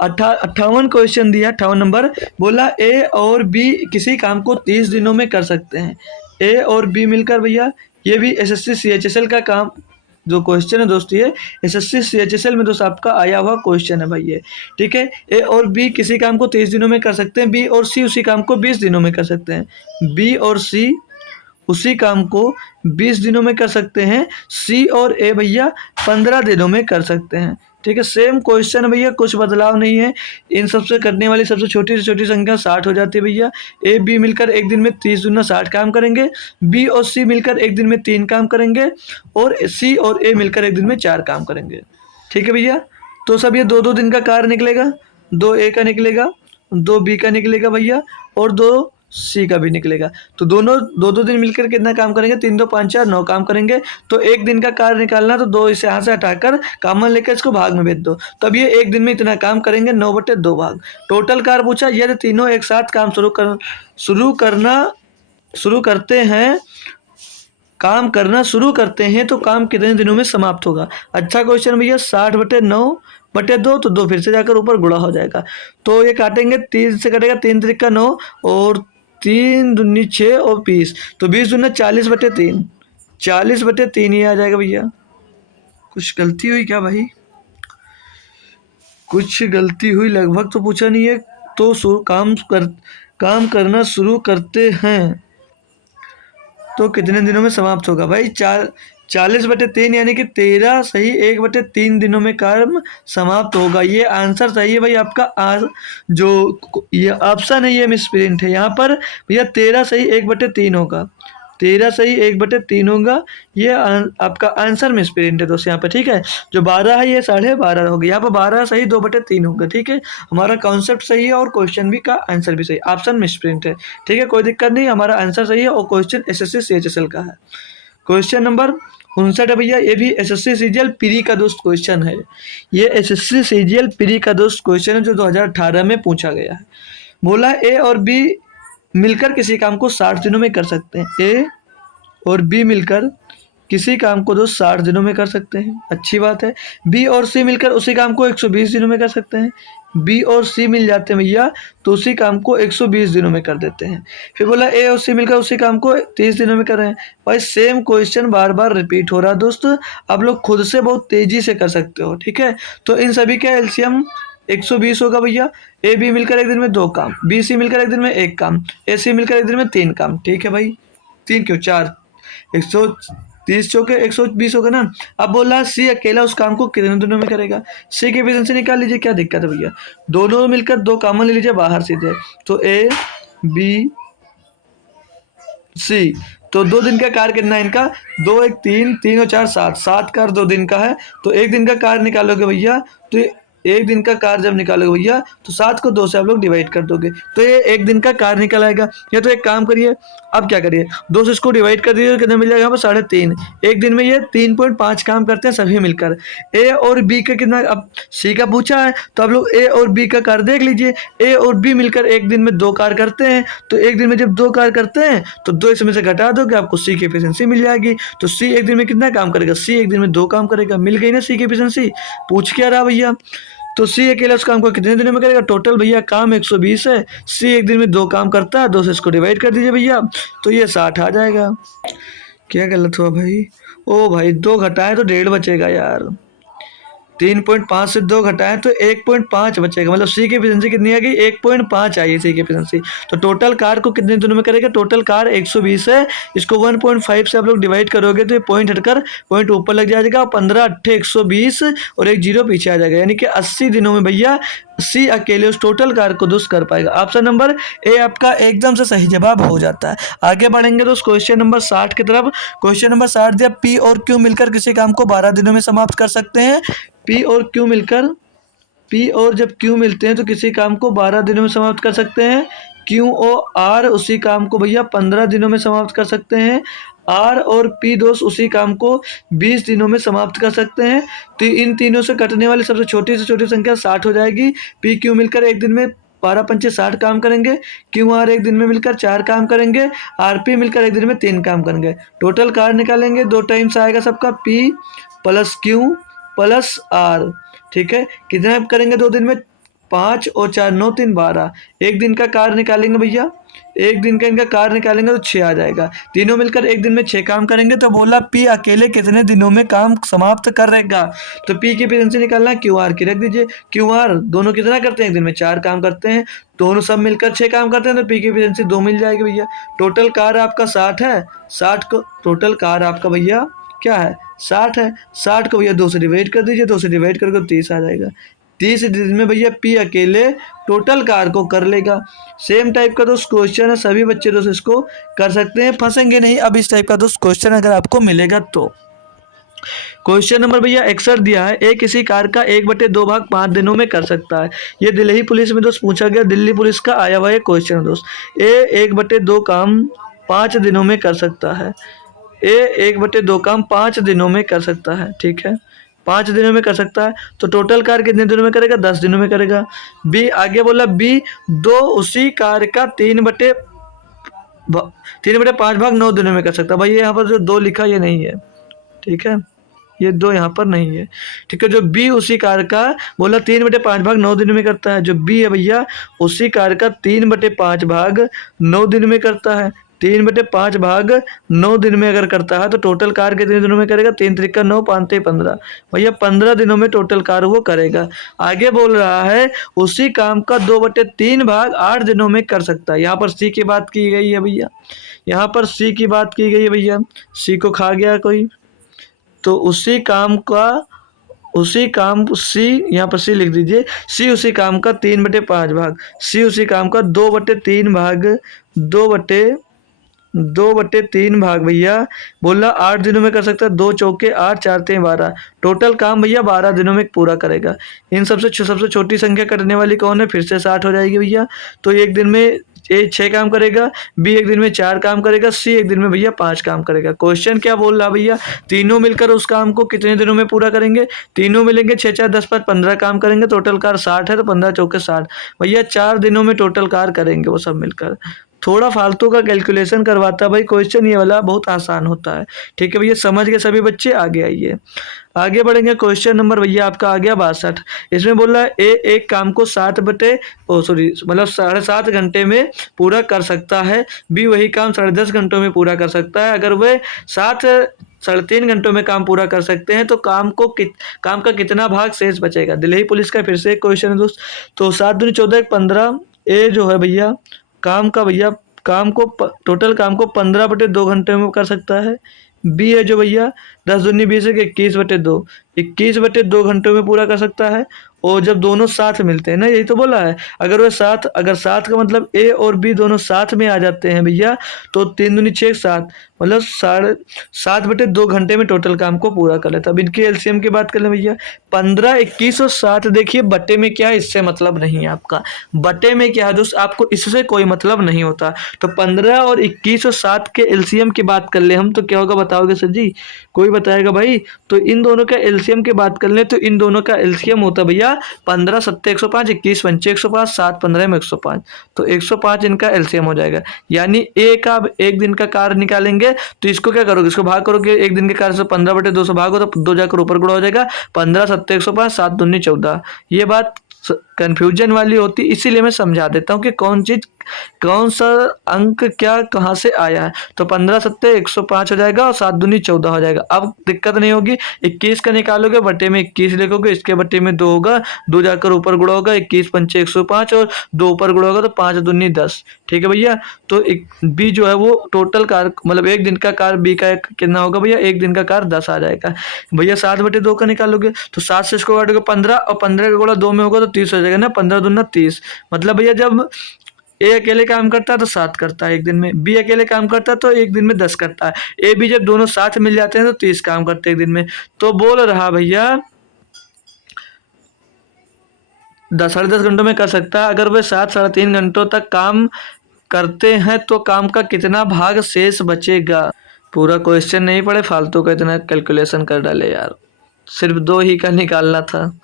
58 क्वेश्चन दिया, 58 नंबर। बोला ए और बी किसी काम को 30 दिनों में कर सकते हैं। ए और बी मिलकर भैया, ये भी एसएससी सीएचएसएल का काम जो क्वेश्चन है दोस्त, ये एसएससी सीएचएसएल में दोस्त आपका आया हुआ क्वेश्चन है भाई ये। ठीक है, ए और बी किसी काम को 30 दिनों में कर सकते हैं, बी और सी उसी काम को 20 दिनों में कर सकते हैं। बी और सी उसी काम को 20 दिनों में कर सकते हैं। सी और ए भैया 15 दिनों में कर सकते हैं। ठीक है, सेम क्वेश्चन भैया, कुछ बदलाव नहीं है। इन सबसे करने वाली सबसे छोटी से छोटी संख्या 60 हो जाती है भैया। ए बी मिलकर एक दिन में 30 दूना 60 काम करेंगे, बी और सी मिलकर एक दिन में 3 काम करेंगे, और सी और ए मिलकर एक दिन में 4 काम करेंगे। ठीक है भैया, तो सब ये 2-2 दिन का कार्य निकलेगा। 2 ए का निकलेगा, 2 बी का निकलेगा भैया, और 2 सी का भी निकलेगा। तो दोनों 2-2 दिन मिलकर कितना काम करेंगे? 3 2 5 4 9 काम करेंगे। तो एक दिन का कार्य निकालना, तो 2 इसे यहाँ से हटाकर कॉमन लेकर इसको भाग में भेज दो, तब ये एक दिन में इतना काम करेंगे, 9/2 भाग। टोटल कार्य पूछा, यदि तीनों एक साथ काम काम करना शुरू करते हैं तो काम कितने दिनों में समाप्त होगा? अच्छा क्वेश्चन भैया। 60/9/2, तो 2 फिर से जाकर ऊपर गुणा हो जाएगा। तो ये काटेंगे, 3 से कटेगा, 3 त्रिका 9 और 3 दूनी 6 और 20, तो 20 दूना 40/3, 40/3 ही आ जाएगा भैया। कुछ गलती हुई क्या भाई? कुछ गलती हुई लगभग, तो पूछा नहीं है। तो काम करना शुरू करते हैं तो कितने दिनों में समाप्त होगा भाई? 40/3 यानी कि 13 सही 1/3 दिनों में काम समाप्त होगा। ये आंसर सही है भाई आपका। जो ये ऑप्शन है ये मिसप्रिंट है। यहाँ पर भैया 13 सही 1/3 होगा, 13 सही 1/3 होगा। ये आपका आंसर मिसप्रिंट है दोस्तों यहाँ पे। ठीक है, जो 12 है ये 12.5 होगा। यहाँ पर 12 सही 2/3 होगा। ठीक है, हमारा कॉन्सेप्ट सही है और क्वेश्चन भी का आंसर भी सही, ऑप्शन मिसप्रिंट है। ठीक है, कोई दिक्कत नहीं, हमारा आंसर सही है और क्वेश्चन SSC CHSL का है। क्वेश्चन नंबर 59 है भैया, ये भी SSC CGL प्री का दोस्त क्वेश्चन है। ये SSC CGL प्री का दोस्त क्वेश्चन है जो 2018 में पूछा गया है। बोला ए और बी मिलकर किसी काम को 60 दिनों में कर सकते हैं। ए और बी मिलकर किसी काम को 60 दिनों में कर सकते हैं, अच्छी बात है। बी और सी मिलकर उसी काम को 120 दिनों में कर सकते हैं। बी और सी मिल जाते हैं भैया तो उसी काम को 120 दिनों में कर देते हैं। फिर बोला ए और सी मिलकर उसी काम को 30 दिनों में कर रहे हैं। भाई सेम क्वेश्चन बार बार रिपीट हो रहा है दोस्त, आप लोग खुद से बहुत तेजी से कर सकते हो। ठीक है, तो इन सभी का एलसीएम 120 होगा भैया। ए बी मिलकर एक दिन में 2 काम, बी सी मिलकर एक दिन में 1 काम, ए सी मिलकर एक दिन में 3 काम। ठीक है भाई, 3 क्यों 4, 130 चौके 120 होगा ना। अब बोला सी अकेला उस काम को कितने दिनों में करेगा? सी की एफिशिएंसी निकाल लीजिए, क्या दिक्कत है भैया? दोनों मिलकर 2 कॉमन ले लीजिए बाहर सीधे, तो ए बी सी, तो 2 दिन का कार्य कितना है इनका? 2 1 3 3 और 4 7, 7 कार्य 2 दिन का है। तो एक दिन का कार्य निकालोगे भैया, तो एक दिन का कार्य जब निकालोगे भैया तो 7 को 2 से आप लोग डिवाइड कर दोगे, तो ये एक दिन का कार्य निकल आएगा। या तो एक काम करिए, अब क्या करिए, 2 से इसको डिवाइड कर दीजिए, कितना मिल जाएगा यहाँ पर? 3.5। एक दिन में ये 3.5 काम करते हैं सभी मिलकर। ए और बी का कितना, अब सी का पूछा है तो आप लोग ए और बी का कार्य देख लीजिए। ए और बी मिलकर एक दिन में 2 कार्य करते हैं, तो एक दिन में जब 2 कार्य करते हैं तो 2 इसमें से घटा दोगे, आपको सी की एफिशिएंसी मिल जाएगी। तो सी एक दिन में कितना काम करेगा? सी एक दिन में 2 काम करेगा। मिल गई ना सी की एफिशिएंसी। पूछ क्या रहा भैया? तो सी अकेला उस काम को कितने दिनों में करेगा? टोटल भैया काम 120 है, सी एक दिन में 2 काम करता है, 2 से इसको डिवाइड कर दीजिए भैया, तो ये 60 आ जाएगा। क्या गलत हुआ भाई? ओ भाई 2 घटाए तो 1.5 बचेगा यार। 3.5 से 2 घटाएं तो 1.5 बचेगा, मतलब सी की एफिशिएंसी कितनी आ गई? 1.5 आई सी की एफिशिएंसी। तो टोटल कार को कितने दिनों में करेगा? टोटल कार 120 है, इसको 1.5 से आप लोग डिवाइड करोगे तो ये पॉइंट हटकर पॉइंट ऊपर लग जाएगा, 15 8 120 और एक जीरो पीछे आ जाएगा, यानी कि 80 दिनों में भैया सी अकेले उस टोटल कार को दुरुस्त कर पाएगा। ऑप्शन नंबर ए आपका एकदम से सही जवाब हो जाता है। आगे बढ़ेंगे तो क्वेश्चन नंबर 60 की तरफ। क्वेश्चन नंबर 60 दिया, पी और क्यू मिलकर किसी काम को 12 दिनों में समाप्त कर सकते हैं। पी और क्यू मिलकर, पी और जब क्यू मिलते हैं तो किसी काम को 12 दिनों में समाप्त कर सकते हैं। क्यू और आर उसी काम को भैया 15 दिनों में समाप्त कर सकते हैं। आर और पी दोस्त उसी काम को 20 दिनों में समाप्त कर सकते हैं। तो इन तीनों से कटने वाली सबसे छोटी से छोटी संख्या 60 हो जाएगी। पी क्यू मिलकर एक दिन में 12 पंचे 60 काम करेंगे। क्यू आर एक दिन में मिलकर 4 काम करेंगे। आर पी मिलकर एक दिन में 3 काम करेंगे। टोटल कार्य निकालेंगे, 2 टाइम्स आएगा सबका, P plus Q plus R. ठीक है, कितना करेंगे 2 दिन में? 5 और 4 9 3 12। एक दिन का कार्य निकालेंगे भैया, एक दिन का इनका कार्य निकालेंगे तो 6 आ जाएगा। तीनों मिलकर एक दिन में 6 काम करेंगे। तो बोला पी अकेले कितने दिनों में काम समाप्त करेगा। तो पी की एफिशिएंसी निकालना है, क्यू आर की रख दीजिए। क्यू आर दोनों कितना करते हैं, एक दिन में 4 काम करते हैं, दोनों सब मिलकर 6 काम करते हैं, तो पी की एफिशिएंसी 2 मिल जाएगी भैया। टोटल कार्य आपका 60 है, 60 को टोटल कार्य आपका भैया क्या है, 60 है। 60 को भैया 2 से डिवाइड कर दीजिए, 2 से डिवाइड करके 30 आ जाएगा। 30 दिन में भैया पी अकेले टोटल कार्य को कर लेगा। सेम टाइप का दोस्त क्वेश्चन है, सभी बच्चे दोस्त इसको कर सकते हैं, फंसेंगे नहीं। अब इस टाइप का दोस्त क्वेश्चन अगर आपको मिलेगा तो क्वेश्चन नंबर भैया 61 दिया है, ए किसी कार का 1/2 भाग 5 दिनों में कर सकता है। ये दिल्ली पुलिस में दोस्त पूछा गया, दिल्ली पुलिस का आया हुआ है क्वेश्चन दोस्त। ए 1/2 काम 5 दिनों में कर सकता है। ए 1/2 काम 5 दिनों में कर सकता है, ठीक है, 5 दिनों में कर सकता है। तो टोटल कार कितने दिनों में करेगा, 10 दिनों में करेगा। बी आगे बोला बी 2 उसी कार का 3/5 भाग 9 दिनों में कर सकता है। भाई यहाँ पर जो 2 लिखा ये नहीं है, ठीक है, ये 2 यहाँ पर नहीं है, ठीक है। जो बी उसी कार का बोला 3/5 भाग 9 दिन में करता है, जो बी है भैया उसी कार का 3/5 भाग 9 दिन में करता है। 3/5 भाग 9 दिन में अगर करता है तो टोटल कार कितने दिनों में करेगा, 3 त्रिका 9 5 ते 15, भैया 15 दिनों में टोटल कार वो करेगा। आगे बोल रहा है उसी काम का 2/3 भाग 8 दिनों में कर सकता है। यहाँ पर सी की बात की गई है भैया, यहाँ पर सी की बात की गई है भैया। सी को खा गया कोई, तो उसी काम सी, यहाँ पर सी लिख दीजिए। सी उसी काम का 3/5 भाग, सी उसी काम का 2/3 भाग 2/3 भाग भैया बोला 8 दिनों में कर सकता है। 2 चौके 8 4 ते 12, टोटल काम भैया 12 दिनों में पूरा करेगा। इन सबसे छोटी संख्या कटने वाली कौन है, फिर से 60 हो जाएगी भैया। तो एक दिन में ए 6 काम करेगा, बी एक दिन में 4 काम करेगा, सी एक दिन में भैया 5 काम करेगा। क्वेश्चन क्या बोल रहा भैया, तीनों मिलकर उस काम को कितने दिनों में पूरा करेंगे। तीनों मिलेंगे 6 4 10 5 15 काम करेंगे, टोटल कार 60 है, तो 15 चौके 60 भैया 4 दिनों में टोटल कार करेंगे वो सब मिलकर। थोड़ा फालतू का कैलकुलेशन करवाता भाई क्वेश्चन, ये वाला बहुत आसान होता है, ठीक है भैया। समझ के सभी बच्चे आगे आइए, आगे बढ़ेंगे। क्वेश्चन नंबर भैया आपका आ गया 62। इसमें बोल रहा है ए एक काम को 7.5 घंटे में पूरा कर सकता है, बी वही काम 10.5 घंटों में पूरा कर सकता है। अगर वह 3.5 घंटों में काम पूरा कर सकते हैं तो काम का कितना भाग शेष बचेगा। दिल्ली पुलिस का फिर से एक क्वेश्चन है दोस्त। तो 7 दूनी 14 15, ए जो है भैया टोटल काम को 15/2 घंटे में कर सकता है। बी है जो भैया 10 दूनी 20 है, 21/2 घंटों में पूरा कर सकता है। और जब दोनों साथ मिलते हैं ना, यही तो बोला है, अगर साथ का मतलब ए और बी दोनों साथ में आ जाते हैं भैया, तो 3 दूनी 6 7, मतलब 7.5 घंटे में टोटल काम को पूरा कर लेता। अब इनकी एलसीएम की बात कर लें भैया, 15 21 और 7, देखिए बटे में क्या है, इससे मतलब नहीं है आपका। बटे में क्या है दोस्त, आपको इससे कोई मतलब नहीं होता। तो 15 और 21 और 7 के एलसीएम की बात कर ले हम, तो क्या होगा बताओगे सर जी, कोई बताएगा भाई। तो इन दोनों का एलसीएम की बात कर ले, तो इन दोनों का एलसीएम होता है भैया 15 7 105, 21 पंचे 105, 7 15 में 105, तो 105 इनका एलसीएम हो जाएगा। यानी ए का एक दिन का कार्य निकालेंगे, तो इसको क्या करोगे, इसको भाग करोगे, एक दिन के कार्य से 15/2 से भागो तो 2 जाकर ऊपर गुणा हो जाएगा, 15 7 105, 7 दूनी 14। ये बात कंफ्यूजन वाली होती, इसीलिए मैं समझा देता हूँ कि कौन सा अंक क्या कहाँ से आया है। तो 15 7 105 हो जाएगा और 7 दूनी 14 हो जाएगा। अब दिक्कत नहीं होगी, 21 का निकालोगे, बटे में 21 लिखोगे, इसके बटे में 2 होगा, 2 जाकर ऊपर गुणा होगा, 21 पंचे 105 और 2 ऊपर गुणा होगा, तो 5 दूनी 10, ठीक है भैया। तो बी जो है वो टोटल कार मतलब एक दिन का कार बी का कितना होगा भैया, एक दिन का कार 10 आ जाएगा भैया। 7/2 का निकालोगे, तो 7 से इसको काटोगे 15 और 15 का गुणा 2 में होगा तो 30 हो जाएगा ना, 15 दूना 30। मतलब भैया जब ए अकेले काम करता है तो 7 करता है एक दिन में, बी अकेले काम करता है तो एक दिन में 10 करता है, ए बी जब दोनों साथ मिल जाते हैं तो 30 काम करते हैं एक दिन में। तो बोल रहा भैया 10 घंटों में कर सकता है। अगर वे 3.5 घंटों तक काम करते हैं तो काम का कितना भाग शेष बचेगा। पूरा क्वेश्चन नहीं पढ़े, फालतू का इतना कैलकुलेशन कर डाले यार। सिर्फ 2 ही का निकालना था,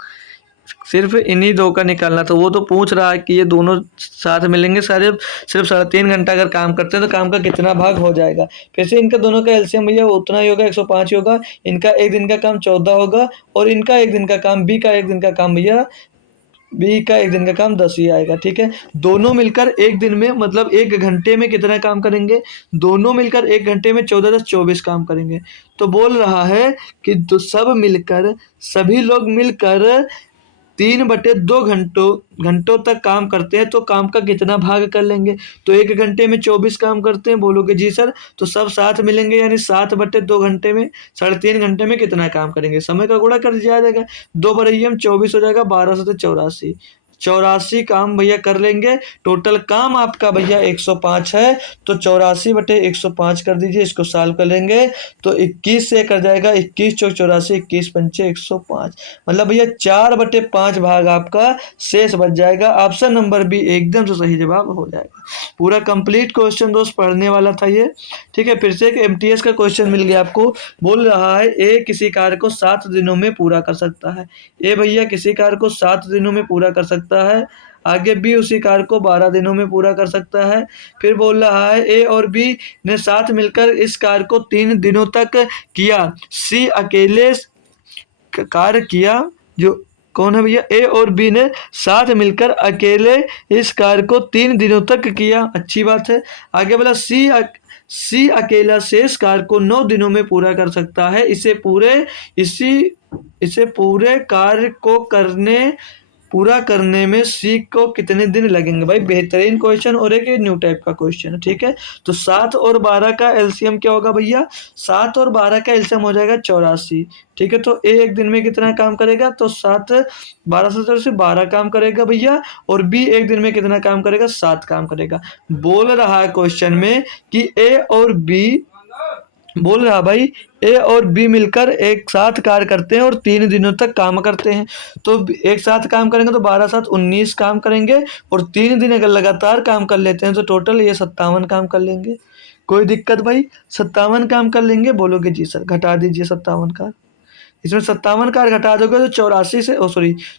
सिर्फ इन्हीं 2 का निकालना था। वो तो पूछ रहा है कि ये दोनों साथ मिलेंगे सारे, सिर्फ 3.5 घंटा अगर काम करते हैं तो काम का कितना भाग हो जाएगा। फिर से इनका दोनों का एलसीएम भैया उतना ही होगा, 105 ही होगा। इनका एक दिन का काम 14 होगा और इनका एक दिन का काम, बी का एक दिन का काम भैया बी का एक दिन का काम 10 ही आएगा। ठीक है, दोनों मिलकर एक दिन में मतलब 1 घंटे में कितना काम करेंगे, दोनों मिलकर 1 घंटे में 14 10 24 काम करेंगे। तो बोल रहा है कि तो सब मिलकर, सभी लोग मिलकर 3/2 घंटों तक काम करते हैं तो काम का कितना भाग कर लेंगे। तो 1 घंटे में 24 काम करते हैं, बोलोगे जी सर, तो सब साथ मिलेंगे यानी 7/2 घंटे में 3.5 घंटे में कितना काम करेंगे। समय का गुणा कर दिया जाएगा, 2/24 हो जाएगा, 12 से 84, 84 काम भैया कर लेंगे। टोटल काम आपका भैया 105 है, तो 84/105 कर दीजिए, इसको सॉल्व कर लेंगे तो 21 से कर जाएगा, 21 चौक 84, 21 पंचे 105, मतलब भैया 4/5 भाग आपका शेष बच जाएगा। ऑप्शन नंबर बी एकदम से सही जवाब हो जाएगा। पूरा कंप्लीट क्वेश्चन दोस्त पढ़ने वाला था ये। ठीक है, फिर से एक एमटीएस का क्वेश्चन मिल गया आपको। बोल रहा है ए किसी कार्य को 7 दिनों में पूरा कर सकता है। ए भैया किसी कार्य को 7 दिनों में पूरा कर सकता है। आगे बी उसी कार्य को 12 दिनों में पूरा कर सकता है। फिर बोल रहा है ए और बी ने साथ मिलकर इस कार्य को 3 दिनों तक किया। सी अकेले कार्य किया, जो कौन है भैया, ए और बी ने साथ मिलकर अकेले इस कार्य को 3 दिनों तक किया, अच्छी बात है। आगे बोला सी अकेला शेष कार्य को 9 दिनों में पूरा कर सकता है। इसे पूरे कार्य को पूरा करने में सी को कितने दिन लगेंगे। भाई बेहतरीन क्वेश्चन और एक न्यू टाइप का क्वेश्चन है। ठीक है, तो 7 और 12 का एलसीएम क्या होगा भैया, 7 और 12 का एलसीएम हो जाएगा 84। ठीक है, तो ए एक दिन में कितना काम करेगा, तो 7 12 से 12 काम करेगा भैया, और बी एक दिन में कितना काम करेगा, 7 काम करेगा। बोल रहा है क्वेश्चन में कि ए और बी, बोल रहा भाई ए और बी मिलकर एक साथ कार्य करते हैं और 3 दिनों तक काम करते हैं। तो एक साथ काम करेंगे तो 12 7 19 काम करेंगे, और 3 दिन अगर लगातार काम कर लेते हैं तो टोटल ये 57 काम कर लेंगे। कोई दिक्कत भाई, 57 काम कर लेंगे, बोलोगे जी सर, घटा दीजिए 57 का। इसमें 57 का घटा दोगे तो 84 से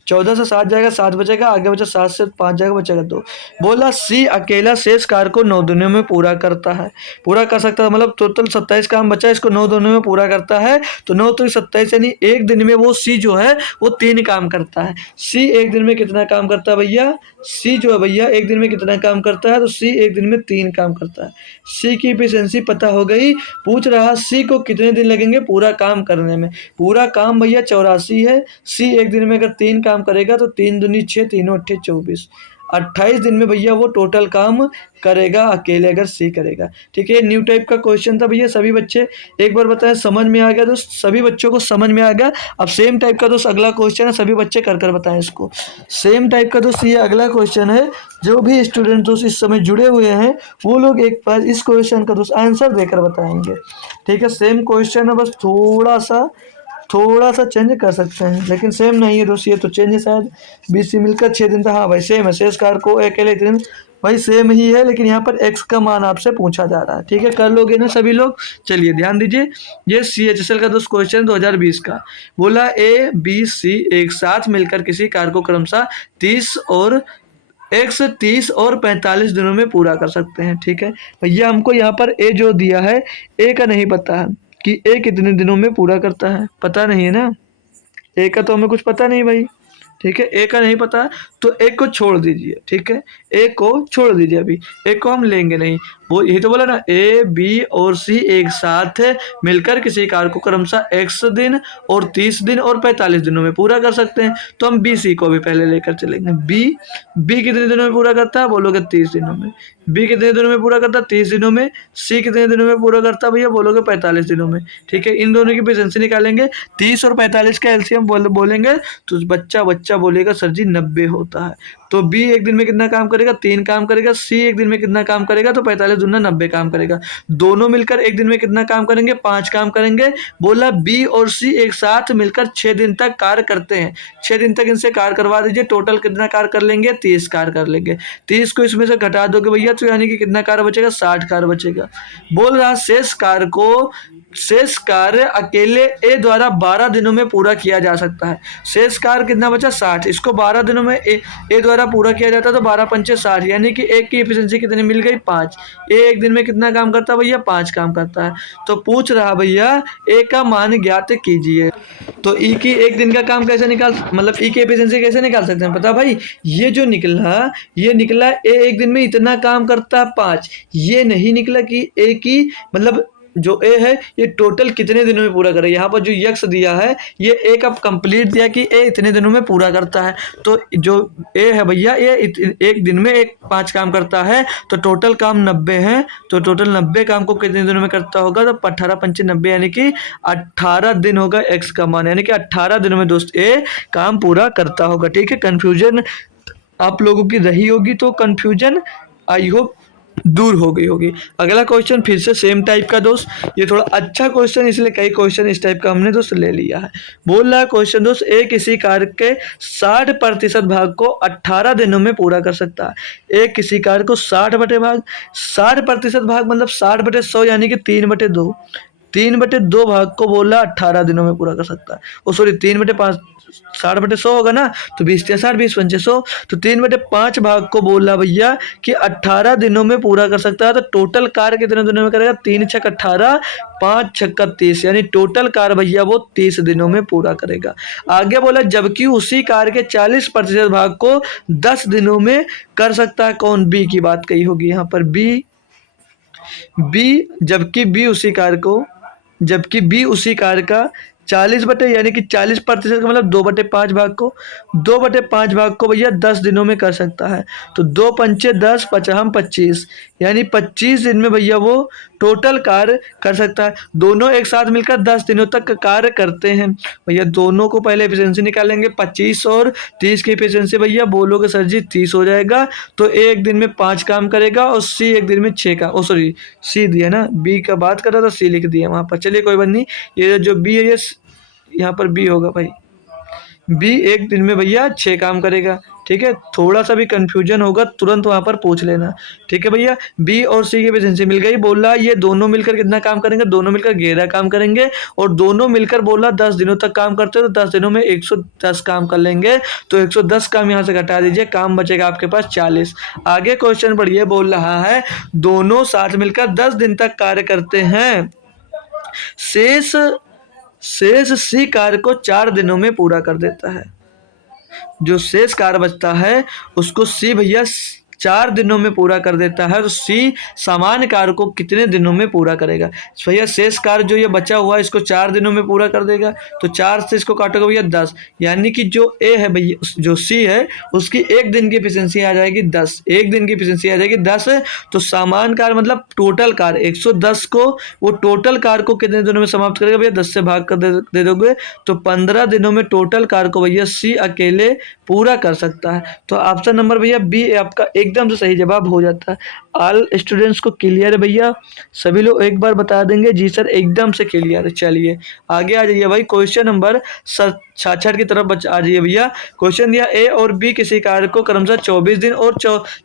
14 से 7 जाएगा, 7 बचेगा, आगे बचा 7 से 5 जाएगा, बचेगा 2। बोला सी अकेला शेष कार्य को 9 दिनों में पूरा करता है, पूरा कर सकता है, मतलब टोटल 27 काम बचा, इसको 9 दिनों में पूरा करता है। तो 9 तो 27 यानी एक दिन में वो सी जो है वो 3 काम करता है। सी एक दिन में कितना काम करता है भैया, सी जो है भैया एक दिन में कितना काम करता है, तो सी एक दिन में 3 काम करता है। सी की एफिशिएंसी पता हो गई। पूछ रहा सी को कितने दिन लगेंगे पूरा काम करने में। पूरा काम भैया 84 है। सी एक दिन में अगर 3 काम करेगा तो 3 दूनी 6, 3 8 24, 28 दिन में भैया वो टोटल काम करेगा अकेले, अगर सी करेगा। ठीक है, न्यू टाइप का क्वेश्चन था भैया। सभी बच्चे एक बार बताएं समझ में आ गया दोस्त, सभी बच्चों को समझ में आ गया। अब सेम टाइप का दोस्त अगला क्वेश्चन है, सभी बच्चे कर कर बताएं इसको। सेम टाइप का दोस्त ये अगला क्वेश्चन है। जो भी स्टूडेंट दोस्त इस समय जुड़े हुए हैं वो लोग एक बार इस क्वेश्चन का दोस्त आंसर देकर बताएंगे। ठीक है, सेम क्वेश्चन है, बस थोड़ा सा चेंज कर सकते हैं, लेकिन सेम नहीं है दोस्त। ये तो चेंज है शायद, बीसी मिलकर 6 दिन था। हाँ भाई सेम है, शेष कार्य को अकेले 3 भाई सेम ही है, लेकिन यहाँ पर एक्स का मान आपसे पूछा जा रहा है। ठीक है, कर लोगे ना सभी लोग। चलिए ध्यान दीजिए, ये CHSL का दोस्त क्वेश्चन 2020 का। बोला ए बी सी एक साथ मिलकर किसी कार्य को क्रमशः 30 और 45 दिनों में पूरा कर सकते हैं। ठीक है भैया, हमको यहाँ पर ए जो दिया है, ए का नहीं पता है कि ए कितने दिनों में पूरा करता है, पता नहीं है ना, ए का तो हमें कुछ पता नहीं भाई। ठीक है, ए का नहीं पता तो एक को छोड़ दीजिए। ठीक है, एक को छोड़ दीजिए, अभी एक को हम लेंगे नहीं। वो यही तो बोला ना, ए बी और सी एक साथ मिलकर किसी कार्य को क्रमशः x दिन और 30 दिन और 45 दिनों में पूरा कर सकते हैं। तो हम बी सी को भी पहले लेकर चलेंगे। बी कितने दिनों में पूरा करता है, बोलोगे 30 दिनों में। बी कितने दिनों में पूरा करता है, 30 दिनों में। सी कितने दिनों में पूरा करता है भैया, बोलोगे 45 दिनों में। ठीक है, इन दोनों की एफिशिएंसी निकालेंगे, 30 और 45 का एलसीएम बोलेंगे तो बच्चा बोलेगा सर जी 90 होता है। तो बी एक दिन में कितना काम करेगा, 3 काम करेगा। सी एक दिन में कितना काम करेगा, तो 45 दूना 90 काम करेगा। दोनों मिलकर एक दिन में कितना काम करेंगे, 5 काम करेंगे। बोला बी और सी एक साथ मिलकर 6 दिन तक कार्य करते हैं। 6 दिन तक इनसे कार्य करवा दीजिए, टोटल कितना कार्य कर लेंगे, 30 कार्य कर लेंगे। 30 को इसमें से घटा दोगे भैया तो यानी कि कितना कार्य बचेगा, 60 कार्य बचेगा। बोल रहा शेष कार्य को शेष कार्य अकेले ए द्वारा 12 दिनों में पूरा किया जा सकता है। शेष कार्य कितना बचा 60, इसको 12 दिनों में ए द्वारा पूरा किया जाता है तो 12 पंचे 60, यानी कि एक की एफिशिएंसी कितनी मिल गई 5। ए एक दिन में कितना काम करता है भैया 5 काम करता है। तो पूछ रहा भैया ए का मान ज्ञात कीजिए। तो ई की एक दिन का काम कैसे निकाल मतलब ई की एफिशिएंसी कैसे निकाल सकते हैं पता भाई, ये जो निकला ये निकला ए एक दिन में इतना काम करता है 5, ये नहीं निकला कि ए की मतलब जो ए है ये टोटल कितने दिनों में पूरा करे। यहाँ पर जो यक्स दिया है ये ए का कंप्लीट दिया कि ए इतने दिनों में पूरा करता है। तो जो ए है भैया ये एक दिन में एक 5 काम करता है, तो टोटल काम 90 है। तो टोटल 90 काम को कितने दिनों में करता होगा, तो 18 पंचे 90 यानी कि 18 दिन होगा एक्स का मान, यानी कि 18 दिनों में दोस्त ए काम पूरा करता होगा। ठीक है, कंफ्यूजन आप लोगों की रही होगी तो कंफ्यूजन आई होप दूर हो गई होगी। अगला क्वेश्चन फिर से सेम टाइप का दोस्त, ये थोड़ा अच्छा क्वेश्चन इसलिए कई क्वेश्चन इस टाइप का हमने दोस्त ले लिया है। बोल रहा है क्वेश्चन दोस्त ए किसी कार्य के 60% भाग को 18 दिनों में पूरा कर सकता है। ए किसी कार्य को 60% भाग मतलब 60/100 यानी कि 3/2, 3/2 भाग को बोला 18 दिनों में पूरा कर सकता है। ओ सॉरी 3/5, 60/100 होगा ना, तो 20×60 20×5 तो 3/5 भाग को बोला भैया कि 18 दिनों में पूरा कर सकता है। तो टोटल कार्य कितने दिनों में करेगा, 3×6 18, 5×6 30, यानी टोटल कार्य भैया वो 30 दिनों में पूरा करेगा। आगे बोला जबकि उसी कार्य के 40% भाग को 10 दिनों में कर सकता है कौन, बी की बात कही होगी यहाँ पर। बी जबकि बी उसी कार्य का 40 बटे यानी कि 40% का मतलब 2/5 भाग को 2/5 भाग को भैया 10 दिनों में कर सकता है। तो 2 पंचे 10 पचहम 25 यानी 25 दिन में भैया वो टोटल कार्य कर सकता है। दोनों एक साथ मिलकर 10 दिनों तक कार्य करते हैं भैया। दोनों को पहले एफिशिएंसी निकालेंगे, 25 और 30 की एफिशिएंसी भैया बोलोगे सर जी 30 हो जाएगा। तो एक दिन में 5 काम करेगा और सी एक दिन में 6 का, ओ सॉरी सी दिया ना, बी का बात कर रहा था सी लिख दिया वहाँ पर। चलिए कोई बात नहीं, ये जो बी है ये यहाँ पर बी होगा भाई। बी एक दिन में भैया 6 काम करेगा। ठीक है, थोड़ा सा भी कंफ्यूजन होगा तुरंत वहां पर पूछ लेना। ठीक है भैया, बी और सी की एफिशिएंसी मिल गई। बोला ये दोनों मिलकर कितना काम करेंगे, दोनों मिलकर 11 काम करेंगे और दोनों मिलकर बोला 10 दिनों तक काम करते हो, तो 10 दिनों में 110 काम कर लेंगे। तो 110 काम यहाँ से घटा दीजिए, काम बचेगा आपके पास 40। आगे क्वेश्चन पढ़िए, बोल रहा है दोनों साथ मिलकर 10 दिन तक कार्य करते हैं। शेष सी कार्य को 4 दिनों में पूरा कर देता है। जो शेष कार्य बचता है उसको सी भैया 4 दिनों में पूरा कर देता है। तो सी सामान्य कार्य को कितने दिनों में पूरा करेगा भैया। शेष कार्य जो ये बचा हुआ है इसको 4 दिनों में पूरा कर देगा। तो 4 से इसको काटोगे भैया 10, यानी कि जो ए है भैया जो सी है उसकी एक दिन की एफिशिएंसी आ जाएगी 10, एक दिन की एफिशिएंसी आ जाएगी 10। तो सामान्य कार्य मतलब टोटल कार्य 110 को वो टोटल कार्य को कितने दिनों में समाप्त करेगा भैया, 10 से भाग कर दे दोगे तो 15 दिनों में टोटल कार्य को भैया सी अकेले पूरा कर सकता है। तो ऑप्शन नंबर भैया बी आपका एकदम से सही जवाब हो जाता है। ऑल स्टूडेंट्स को क्लियर है भैया, सभी लोग एक बार बता देंगे जी सर एकदम से क्लियर है। चलिए आगे आ जाइए भाई, क्वेश्चन नंबर 66 की तरफ आ जाइए भैया। क्वेश्चन दिया ए और बी किसी कार्य को क्रमशः 24 दिन और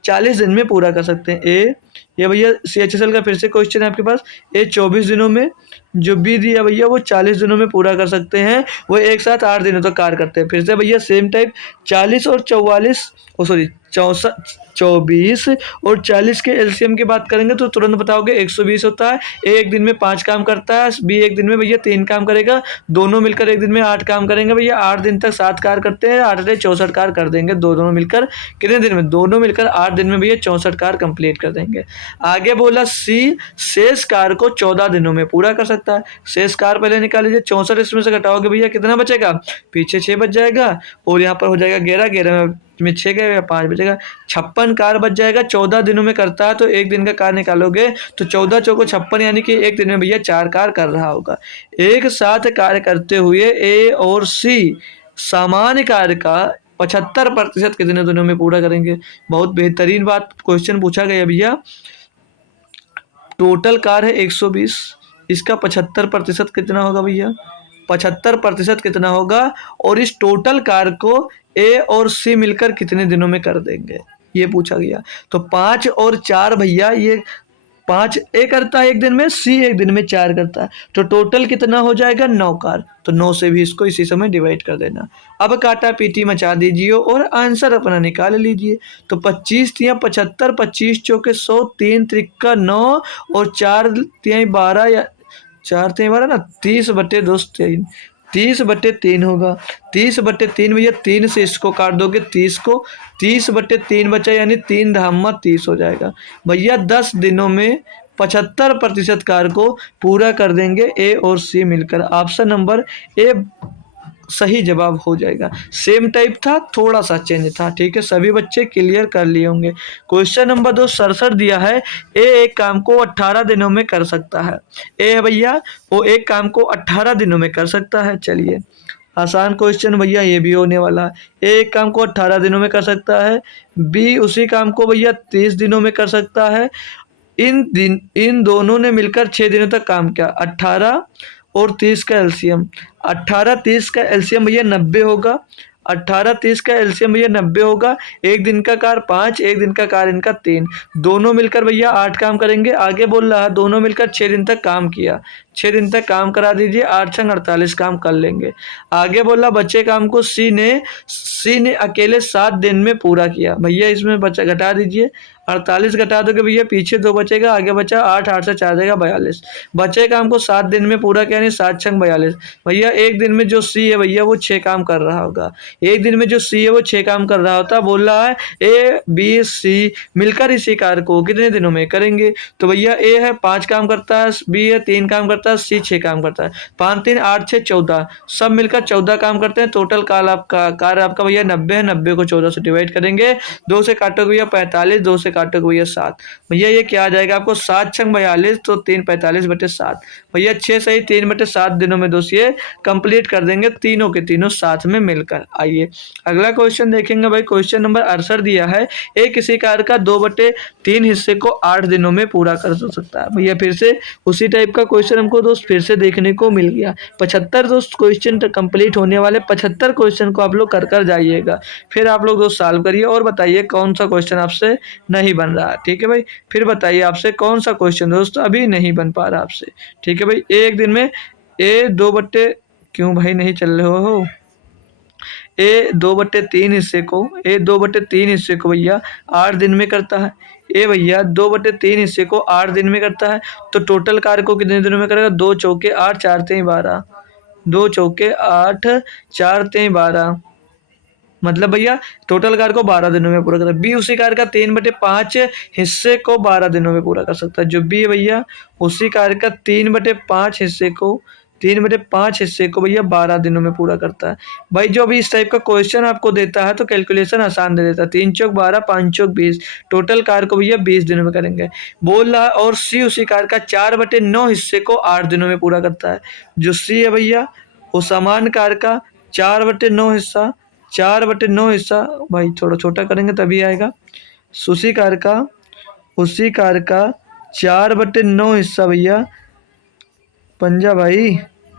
40 दिन में पूरा कर सकते हैं। ए ये भैया CHSL का फिर से क्वेश्चन है आपके पास। ए 24 दिनों में, जो बी दिया भैया वो 40 दिनों में पूरा कर सकते हैं। वो एक साथ 8 दिनों तक कार्य करते हैं। फिर से भैया सेम टाइप 40 और 44 सॉरी 24 और 40 के एलसीएम की बात करेंगे तो तुरंत बताओगे 120 होता है। ए एक दिन में 5 काम करता है, बी एक दिन में भैया 3 काम करेगा, दोनों मिलकर एक दिन में 8 काम करेंगे भैया। 8 दिन तक 7 कार्य करते हैं, 8 से 64 कार्य कर देंगे दोनों मिलकर। कितने दिन में, दोनों मिलकर 8 दिन में भैया 64 कार्य कंप्लीट कर देंगे। आगे बोला सी शेष कार्य को 14 दिनों में पूरा कर सकता है। शेष कार्य पहले निकाल लीजिए, 64 इसमें से घटाओगे भैया कितना बचेगा, पीछे 6 बच जाएगा और यहाँ पर हो जाएगा 11, 11 में 6 गए 5 बचेगा, 56 कार्य बच जाएगा। 14 दिनों में करता है तो एक दिन का कार्य निकालोगे तो 14 चौको 56 यानी कि एक दिन में भैया 4 कार्य कर रहा होगा। एक साथ कार्य करते हुए ए और सी सामान्य कार्य का 75% कितने दिनों में पूरा करेंगे। बहुत बेहतरीन बात क्वेश्चन पूछा गया भैया। टोटल कार्य है 120, इसका 75% कितना होगा भैया, 75% कितना होगा और इस टोटल कार्य को ए और सी मिलकर कितने दिनों में कर देंगे ये पूछा गया। तो 5 और 4 भैया ये 5 ए करता है एक दिन में, सी एक दिन में 4 करता है, तो टोटल कितना हो जाएगा 9 कार। तो 9 से भी इसको इसी समय डिवाइड कर देना। अब काटा पीटी मचा दीजिए और आंसर अपना निकाल लीजिए। तो 25 तिया 75, 25 चौके 100, 3 त्रिका 9 और 4 तिहाई 12 या 4 तिहाई 12 ना 30/3, 30/3 होगा। 30/3 भैया 3 से इसको काट दोगे 30 को, 30/3 बचा यानी 3 धामा 30 हो जाएगा। भैया 10 दिनों में 75% कार्य को पूरा कर देंगे ए और सी मिलकर। ऑप्शन नंबर ए सही जवाब हो जाएगा। सेम टाइप था, थोड़ा सा चेंज था। ठीक है, सभी बच्चे क्लियर कर लिए होंगे। क्वेश्चन नंबर 2 67 दिया है, ए एक काम को 18 दिनों में कर सकता है। ए है भैया वो एक काम को 18 दिनों में कर सकता है। चलिए आसान क्वेश्चन भैया ये भी होने वाला है। ए एक काम को 18 दिनों में कर सकता है, बी उसी काम को भैया 30 दिनों में कर सकता है। इन दोनों ने मिलकर 6 दिनों तक काम किया। 18 और 30 का एलसीएम, 18 30 का एलसीएम भैया 90 होगा। 18 30 का एलसीएम भैया 90 होगा। एक दिन का कार 5, एक दिन का कार इनका 3, दोनों मिलकर भैया 8 काम करेंगे। आगे बोल रहा है दोनों मिलकर 6 दिन तक काम किया, 6 दिन तक काम करा दीजिए, 8 छंग 48 काम कर लेंगे। आगे बोला बच्चे काम को सी ने अकेले 7 दिन में पूरा किया। भैया इसमें बच्चा घटा दीजिए, 48 घटा दोगे भैया पीछे 2 बचेगा, आगे बचा 8, 8 से 4 देगा 42। बच्चे काम को 7 दिन में पूरा किया यानी 7 छंग 42। भैया एक दिन में जो सी है भैया वो 6 काम कर रहा होगा। एक दिन में जो सी है वो 6 काम कर रहा होता। बोल रहा है ए बी सी मिलकर इसी कार्य को कितने दिनों में करेंगे। तो भैया ए है 5 काम करता है, बी है 3 काम करता है, सी 6 काम करता है। 5 3 8 6 14, सब मिलकर 14 काम करते हैं। टोटल कार्य आपका भैया 90 है। 90 को 14 से डिवाइड करेंगे, 2 से काटोगे भैया 45, 2 से काटोगे भैया 7। भैया ये क्या आ जाएगा आपको 7 छंग 42, तो 3 45/7। भैया 6 सही 3/7 दिनों में दोस्तों कंप्लीट कर देंगे, तीनों के तीनों साथ में मिलकर। आइए अगला क्वेश्चन देखेंगे भाई। क्वेश्चन नंबर 68 दिया है, एक किसी कार्य का 2/3 हिस्से को 8 दिनों में पूरा कर सकता है। भैया फिर से उसी टाइप का क्वेश्चन हमको दोस्त फिर से देखने को मिल गया। 75 दोस्त क्वेश्चन कंप्लीट होने वाले, 75 क्वेश्चन को आप लोग कर जाइएगा। फिर आप लोग दोस्त सॉल्व करिए और बताइए कौन सा क्वेश्चन आपसे नहीं बन रहा है। ठीक है भाई, फिर बताइए आपसे कौन सा क्वेश्चन दोस्त अभी नहीं बन पा रहा आपसे। ठीक है भाई, एक दिन में ए 2 क्यों भाई नहीं चल रहे हो। ए 2/3 हिस्से को, ए 2/3 हिस्से को भैया 8 दिन में करता है। ए भैया 2/3 हिस्से को 8 दिन में करता है, तो टोटल कार्य को कितने दिनों में करेगा। 2 चौके 8, 4 3 12, 2 चौके 8, 4 3 12, मतलब भैया टोटल कार्य को 12 दिनों में पूरा करता है। बी उसी कार्य का 3/5 हिस्से को 12 दिनों में पूरा कर सकता है। जो बी है भैया उसी कार्य का 3/5 हिस्से को, 3/5 हिस्से को भैया 12 दिनों में पूरा करता है। भाई जो भी इस टाइप का क्वेश्चन आपको देता है तो कैलकुलेशन आसान दे देता है। 3 चौक 12, 5 चौक 20, टोटल कार्य को भैया 20 दिनों में करेंगे। बोल रहा है और सी उसी कार्य का 4/9 हिस्से को 8 दिनों में पूरा करता है। जो सी है भैया वो समान कार्य का 4/9 हिस्सा, 4/9 हिस्सा भाई थोड़ा छोटा करेंगे तभी आएगा। उसी कार्य का 4/9 हिस्सा भैया पंजा भाई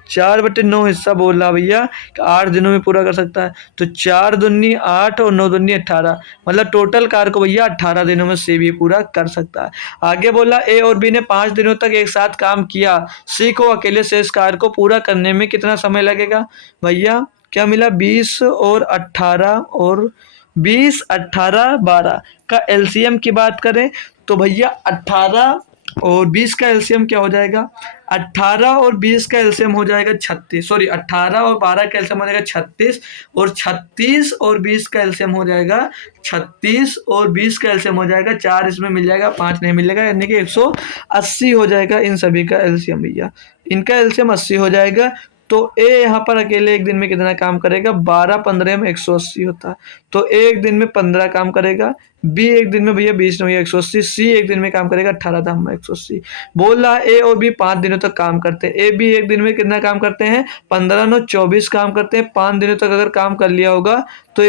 4/9 हिस्सा बोल रहा भैया 8 दिनों में पूरा कर सकता है। तो 4 दूनी 8 और 9 दूनी 18, मतलब टोटल कार्य को भैया 18 दिनों में सी भी पूरा कर सकता है। आगे बोला ए और बी ने 5 दिनों तक एक साथ काम किया, सी को अकेले शेष कार्य को पूरा करने में कितना समय लगेगा। भैया क्या मिला 20 और 18 और 20 18 12 का एलसीएम की बात करें तो भैया 18 और 20 का एलसीएम क्या हो जाएगा। 18 और 20 का एलसीएम हो जाएगा 36, सॉरी 18 और 12 का एलसीएम हो जाएगा 36, और 36 और 20 का एलसीएम हो जाएगा 36 और 20 का एलसीएम हो जाएगा 4, इसमें मिल जाएगा 5 नहीं मिलेगा, यानी कि 180 हो जाएगा इन सभी का एलसीएम भैया। इनका एलसीएम 80 हो जाएगा। तो ए यहाँ पर अकेले एक दिन में कितना काम करेगा, 12 15 में 180 होता है, तो ए एक दिन में 15 काम करेगा। बी एक दिन में भैया 20 में 180, सी एक दिन में काम करेगा 18 दाम में 180। बोल रहा ए और बी 5 दिनों तक काम करते हैं। ए बी एक दिन में कितना काम करते हैं, 15 9 24 काम करते हैं। 5 दिनों तक अगर काम कर लिया होगा तो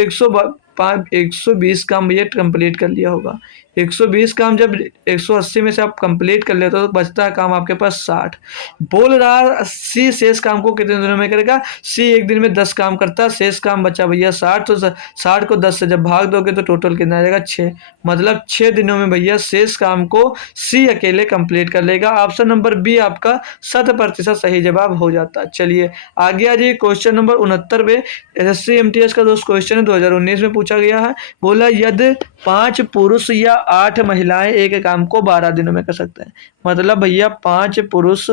120 काम भैया कंप्लीट कर लिया होगा। 120 काम जब 180 में से आप कंप्लीट कर लेते हो तो बचता है काम आपके पास 60। बोल रहा सी शेष काम को कितने दिनों में करेगा। सी एक दिन में 10 काम करता है, शेष काम बचा भैया 60, तो 60 को 10 से जब भाग दोगे तो टोटल कितना आ जाएगा 6। मतलब 6 दिनों में भैया शेष काम को सी अकेले कंप्लीट कर लेगा। ऑप्शन नंबर बी आपका 100% सही जवाब हो जाता है। चलिए आगे आ जाइए क्वेश्चन नंबर 69 पे। एसएससी एमटीएस का दोस्त क्वेश्चन है, 2019 में पूछा गया है। बोला यदि 5 पुरुष या 8 महिलाएं एक काम को 12 दिनों में कर सकते हैं। मतलब भैया 5 पुरुष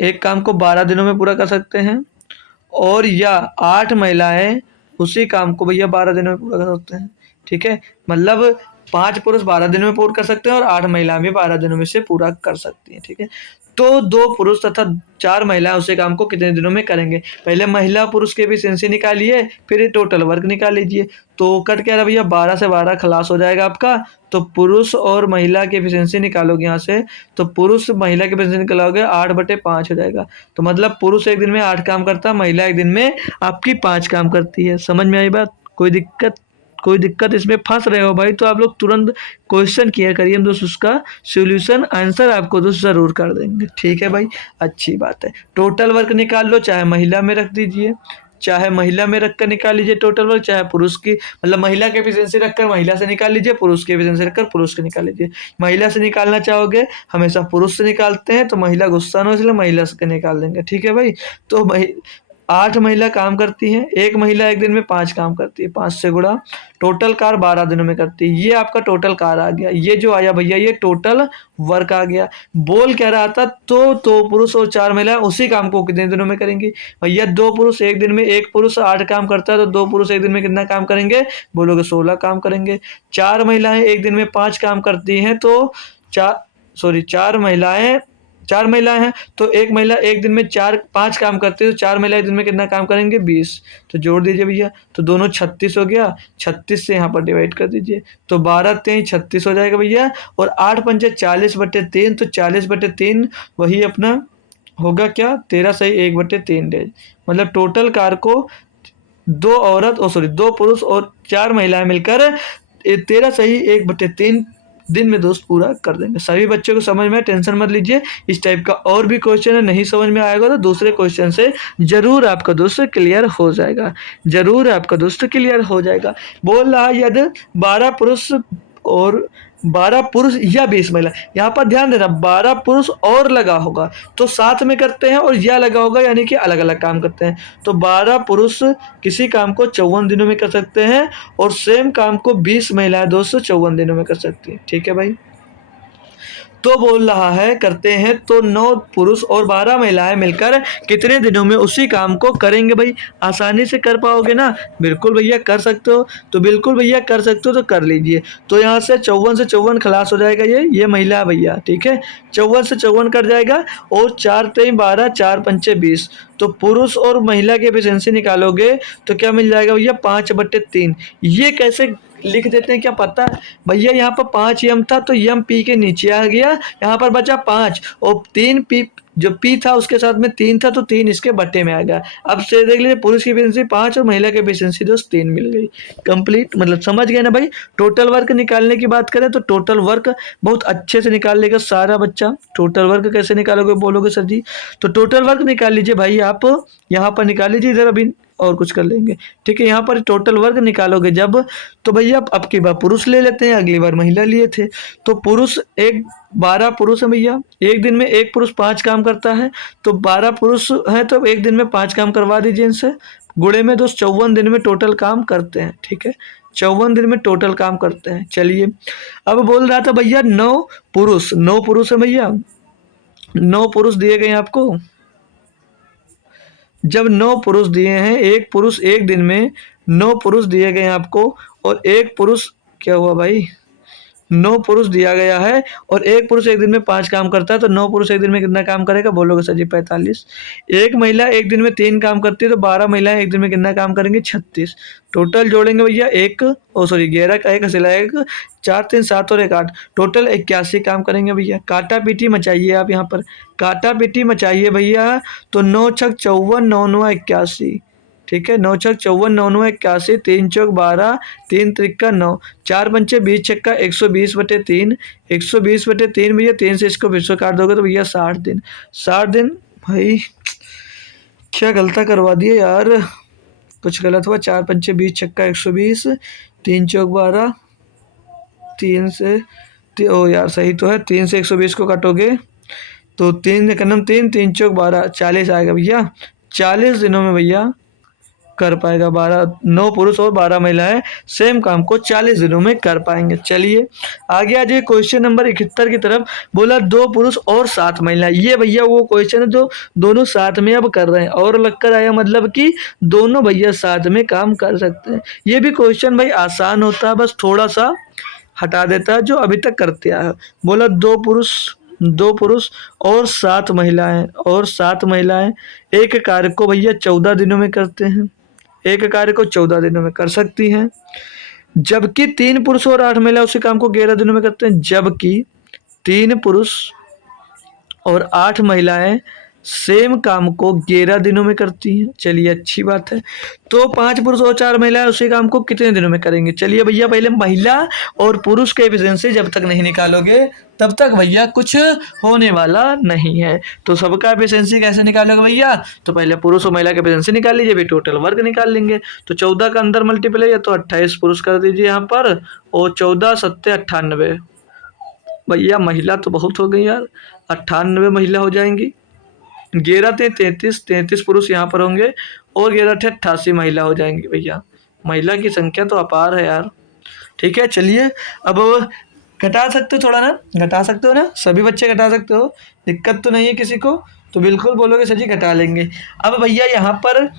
एक काम को 12 दिनों में पूरा कर सकते हैं और या 8 महिलाएं उसी काम को भैया 12 दिनों में पूरा कर सकते हैं। ठीक है, मतलब 5 पुरुष 12 दिनों में पूरा कर सकते हैं और 8 महिलाएं भी 12 दिनों में से पूरा कर सकती हैं। ठीक है, तो 2 पुरुष तथा 4 महिलाएं उसी काम को कितने दिनों में करेंगे। पहले महिला पुरुष के एफिशिएंसी निकालिए, फिर टोटल वर्क निकाल लीजिए। तो कट क्या रहा भैया, 12 से 12 खलास हो जाएगा आपका। तो पुरुष और महिला की एफिशिएंसी निकालोगे यहाँ से, तो पुरुष महिला की एफिशिएंसी निकालोगे 8/5 हो जाएगा। तो मतलब पुरुष एक दिन में 8 काम करता है, महिला एक दिन में आपकी 5 काम करती है। समझ में आई बात। कोई दिक्कत इसमें फंस रहे हो भाई तो आप लोग तुरंत क्वेश्चन किया करिए, हम दोस्त उसका सॉल्यूशन आंसर आपको दोस्त ज़रूर कर देंगे। ठीक है भाई, अच्छी बात है। टोटल वर्क निकाल लो, चाहे महिला में रख दीजिए, चाहे महिला में रख कर निकाल लीजिए टोटल वर्क, चाहे पुरुष की मतलब महिला की एफिशिएंसी रखकर महिला से निकाल लीजिए, पुरुष की एफिशिएंसी रखकर पुरुष के निकाल लीजिए। महिला से निकालना चाहोगे, हमेशा पुरुष से निकालते हैं तो महिला गुस्सा न हो इसलिए महिला से निकाल देंगे। ठीक है भाई, तो 8 महिला काम करती हैं, एक महिला एक दिन में 5 काम करती है, 5 से गुणा टोटल कार 12 दिनों में करती है। ये आपका टोटल कार आ गया। ये जो आया भैया ये टोटल वर्क आ गया। बोल कह रहा था तो पुरुष और 4 महिलाएं उसी काम को कितने दिनों में करेंगी। भैया 2 पुरुष एक दिन में, एक पुरुष 8 काम करता है तो 2 पुरुष एक दिन में कितना काम करेंगे, बोलोगे 16 काम करेंगे। 4 महिलाएं एक दिन में 5 काम करती हैं तो 4 महिलाएं हैं तो एक महिला एक दिन में 5 काम करती है तो 4 महिलाएं एक दिन में कितना काम करेंगे, 20। तो जोड़ दीजिए भैया, तो दोनों 36 हो गया, 36 से यहाँ पर डिवाइड कर दीजिए तो 12×3 36 हो जाएगा भैया। और 8×5 40/3, तो 40/3 वही अपना होगा क्या, 13 सही 1/3 डेज। मतलब टोटल कार को 2 पुरुष और 4 महिलाएं मिलकर 13 सही 1/3 दिन में दोस्त पूरा कर देंगे। सभी बच्चों को समझ में, टेंशन मत लीजिए। इस टाइप का और भी क्वेश्चन है, नहीं समझ में आएगा तो दूसरे क्वेश्चन से जरूर आपका दोस्त क्लियर हो जाएगा, जरूर आपका दोस्त क्लियर हो जाएगा। बोल रहा यदि 12 पुरुष और 12 पुरुष या 20 महिला, यहाँ पर ध्यान देना 12 पुरुष और लगा होगा तो साथ में करते हैं और या लगा होगा यानी कि अलग अलग काम करते हैं। तो 12 पुरुष किसी काम को 54 दिनों में कर सकते हैं और सेम काम को 20 महिलाएं 254 दिनों में कर सकती है। ठीक है भाई, तो बोल रहा है करते हैं तो 9 पुरुष और 12 महिलाएं मिलकर कितने दिनों में उसी काम को करेंगे। भाई आसानी से कर पाओगे ना, बिल्कुल भैया कर सकते हो, तो बिल्कुल भैया कर सकते हो तो कर लीजिए। तो यहाँ से 54 से 54 खलास हो जाएगा, ये महिला भैया। ठीक है, 54 से 54 कट जाएगा और 4×3 12, 4×5 20। तो पुरुष और महिला की एफिशिएंसी निकालोगे तो क्या मिल जाएगा भैया, 5/3। ये कैसे लिख देते हैं क्या पता है भैया, यहाँ पर 5 यम था तो यम पी के नीचे आ गया, यहाँ पर बचा 5 और 3 पी, जो पी था उसके साथ में 3 था तो 3 इसके बट्टे में आ गया। अब से देख लीजिए पुरुष की एफिशिएंसी 5 और महिला की एफिशिएंसी दोस्त 3 मिल गई। कंप्लीट, मतलब समझ गए ना भाई। टोटल वर्क निकालने की बात करें तो टोटल वर्क बहुत अच्छे से निकाल लेगा सारा बच्चा। टोटल वर्क कैसे निकालोगे बोलोगे सर जी, तो टोटल वर्क निकाल लीजिए भाई, आप यहाँ पर निकाल लीजिए, इधर अभी और कुछ कर लेंगे। ठीक है, यहाँ पर टोटल वर्क निकालोगे जब, तो भैया अब की बार पुरुष ले लेते हैं, अगली बार महिला लिए थे। तो पुरुष 12 पुरुष है भैया, एक दिन में एक पुरुष 5 काम करता है तो 12 पुरुष है तो एक दिन में 5 काम करवा दीजिए इनसे। गुणे में दोस्त 54 दिन में टोटल काम करते हैं। ठीक है, 54 दिन में टोटल काम करते हैं। चलिए अब बोल रहा था भैया 9 पुरुष है भैया, 9 पुरुष दिए गए आपको। जब 9 पुरुष दिए हैं, एक पुरुष एक दिन में 9 पुरुष दिए गए हैं आपको और एक पुरुष, क्या हुआ भाई, 9 पुरुष दिया गया है और एक पुरुष एक दिन में 5 काम करता है तो 9 पुरुष एक दिन में कितना काम करेगा बोलोगे सर जी, 45। एक महिला एक दिन में 3 काम करती है तो 12 महिलाएं एक दिन में कितना काम करेंगी, 36। टोटल जोड़ेंगे भैया 11 का 1 हसीला 1, 4 3 7 और 1 8, टोटल 81 काम करेंगे भैया। काटा पीटी मचाइए आप, यहाँ पर काटा पीटी मचाइए भैया, तो 9 छक 54, 9 9 81। ठीक है। 9 छक 54, 9 9 81, 3 चौक 12, 3 त्रिक्का 9, 4 पंचे 20 छक्का 120/3, 120/3 भैया 3 से इसको फिर से काट दोगे तो भैया 60 दिन। 60 दिन भाई क्या गलता करवा दिए यार, कुछ गलत हुआ। 4 पंचे 20 छक्का 120, 3 चौक 12, 3 से ओ यार सही तो है, 3 से 120 को काटोगे तो 3 एकनम 3, 3 चौक 12, 40 आएगा भैया। 40 दिनों में भैया कर पाएगा। 9 पुरुष और 12 महिलाएं सेम काम को 40 दिनों में कर पाएंगे। चलिए आगे आ जाइए क्वेश्चन नंबर 71 की तरफ। बोला 2 पुरुष और 7 महिलाएं। ये भैया वो क्वेश्चन है जो दोनों साथ में अब कर रहे हैं और लगकर आया, मतलब कि दोनों भैया साथ में काम कर सकते हैं। ये भी क्वेश्चन भाई आसान होता है, बस थोड़ा सा हटा देता है जो अभी तक करते आया है। बोला 2 पुरुष और 7 महिलाएं एक कार्य को भैया 14 दिनों में करते हैं। एक कार्य को 14 दिनों में कर सकती हैं, जबकि 3 पुरुष और 8 महिला उसी काम को 11 दिनों में करते हैं। जबकि 3 पुरुष और 8 महिलाएं सेम काम को 11 दिनों में करती हैं। चलिए अच्छी बात है। तो 5 पुरुष और 4 महिलाएं उसी काम को कितने दिनों में करेंगे? चलिए भैया पहले महिला और पुरुष के एफिशिएंसी जब तक नहीं निकालोगे तब तक भैया कुछ होने वाला नहीं है। तो सबका एफिशिएंसी कैसे निकालोगे भैया? तो पहले पुरुष और महिला के एफिशिएंसी निकाल लीजिए, फिर टोटल वर्क निकाल लेंगे। तो 14 का अंदर मल्टीप्लाई है तो 28 पुरुष कर दीजिए यहाँ पर, और 14 सत्ते 98। भैया महिला तो बहुत हो गई यार, 98 महिला हो जाएंगी। 11 थे 33 पुरुष यहाँ पर होंगे, और 11 थे 88 महिला हो जाएंगी। भैया महिला की संख्या तो अपार है यार। ठीक है चलिए, अब घटा सकते हो थोड़ा ना, घटा सकते हो ना, सभी बच्चे घटा सकते हो, दिक्कत तो नहीं है किसी को? तो बिल्कुल बोलोगे सर जी घटा लेंगे। अब भैया यहाँ पर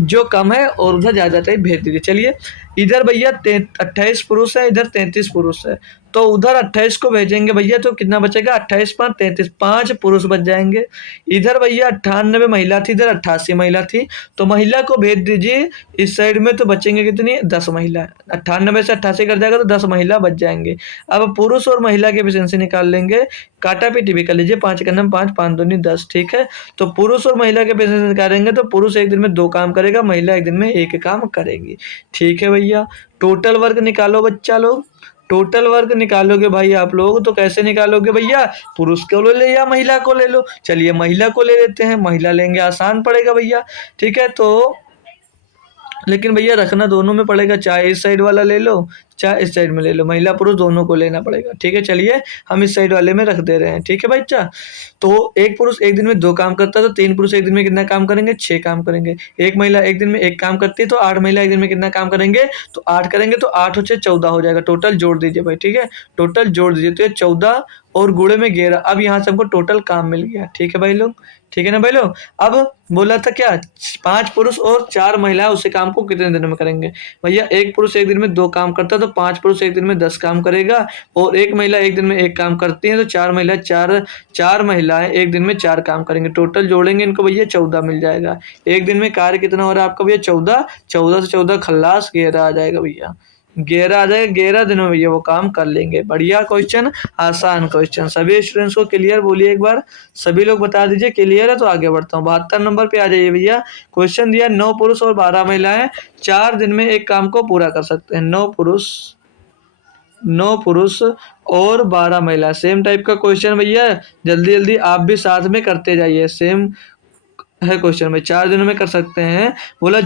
जो कम है और उधर ज़्यादा है भेज दीजिए। चलिए इधर भैया 28 पुरुष है, इधर 33 पुरुष है, तो उधर 28 को भेजेंगे भैया तो कितना बचेगा? 28 5 33, 5 पुरुष बच जाएंगे। इधर भैया 98 महिला थी, इधर 88 महिला थी, तो महिला को भेज दीजिए इस साइड में, तो बचेंगे कितनी? 10 महिला। 98 से 88 कर जाएगा तो 10 महिला बच जाएंगे। अब पुरुष और महिला की एफिशिएंसी निकाल लेंगे, काटा पीटी भी कर लीजिए। 5 का 5, 5 दूनी 10। ठीक है, तो पुरुष और महिला के एफिशिएंसी निकालेंगे तो पुरुष एक दिन में 2 काम करेगा, महिला एक दिन में 1 काम करेगी। ठीक है भैया, टोटल वर्क निकालो बच्चा लोग। टोटल वर्क निकालोगे भाई आप लोग तो कैसे निकालोगे भैया? पुरुष को ले या महिला को ले लो। चलिए महिला को ले लेते हैं, महिला लेंगे, आसान पड़ेगा भैया। ठीक है, तो लेकिन भैया रखना दोनों में पड़ेगा, चाहे इस साइड वाला ले लो चाहे इस साइड में ले लो, महिला पुरुष दोनों को लेना पड़ेगा। ठीक है, चलिए हम इस साइड वाले में रख दे रहे हैं। ठीक है बच्चा, तो एक पुरुष एक दिन में 2 काम करता है तो 3 पुरुष एक दिन में कितना काम करेंगे? 6 काम करेंगे। एक महिला एक दिन में 1 काम करती है तो 8 महिला एक दिन में कितना काम करेंगे? तो 8 करेंगे, तो 8 से 14 हो जाएगा। टोटल जोड़ दीजिए भाई। ठीक है, टोटल जोड़ दीजिए तो ये 14 और गुणे में 11। अब यहाँ से हमको टोटल काम मिल गया। ठीक है भाई लोग, ठीक है ना भाई लोग? अब बोला था क्या? 5 पुरुष और 4 महिलाएं उसी काम को कितने दिनों में करेंगे? भैया एक पुरुष एक दिन में 2 काम करता है तो 5 पुरुष एक दिन में 10 काम करेगा, और एक महिला एक दिन में 1 काम करती है तो 4 महिलाएं एक दिन में 4 काम करेंगे। टोटल जोड़ेंगे इनको भैया 14 मिल जाएगा। एक दिन में कार्य कितना हो रहा है आपका भैया? 14। 14 से 14 खल्लास 11 आ जाएगा भैया, 11 आ जाएगा। 11 दिनों में ये वो काम कर लेंगे। बढ़िया क्वेश्चन, आसान क्वेश्चन। सभी स्टूडेंट्स को क्लियर बोलिए एक बार, सभी लोग बता दीजिए क्लियर है तो आगे बढ़ता हूँ। 72 नंबर पे आ जाइए भैया। क्वेश्चन दिया 9 पुरुष और 12 महिलाएं 4 दिन में एक काम को पूरा कर सकते हैं। 9 पुरुष और 12 महिला, सेम टाइप का क्वेश्चन भैया, जल्दी जल्दी आप भी साथ में करते जाइए। सेम है क्वेश्चन में, 4 दिनों में कर सकते हैं। बोला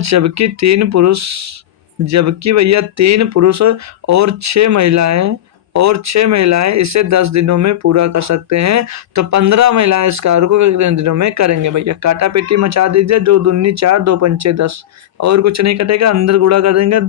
जबकि भैया 3 पुरुष और 6 महिलाएं इसे 10 दिनों में पूरा कर सकते हैं, तो 15 महिलाएं इस कार्य को कितने दिनों में करेंगे? भैया काटा पेटी मचा दीजिए। 2 दूनी 4, 2 पंचे 10, और कुछ नहीं कटेगा, अंदर गुणा कर देंगे।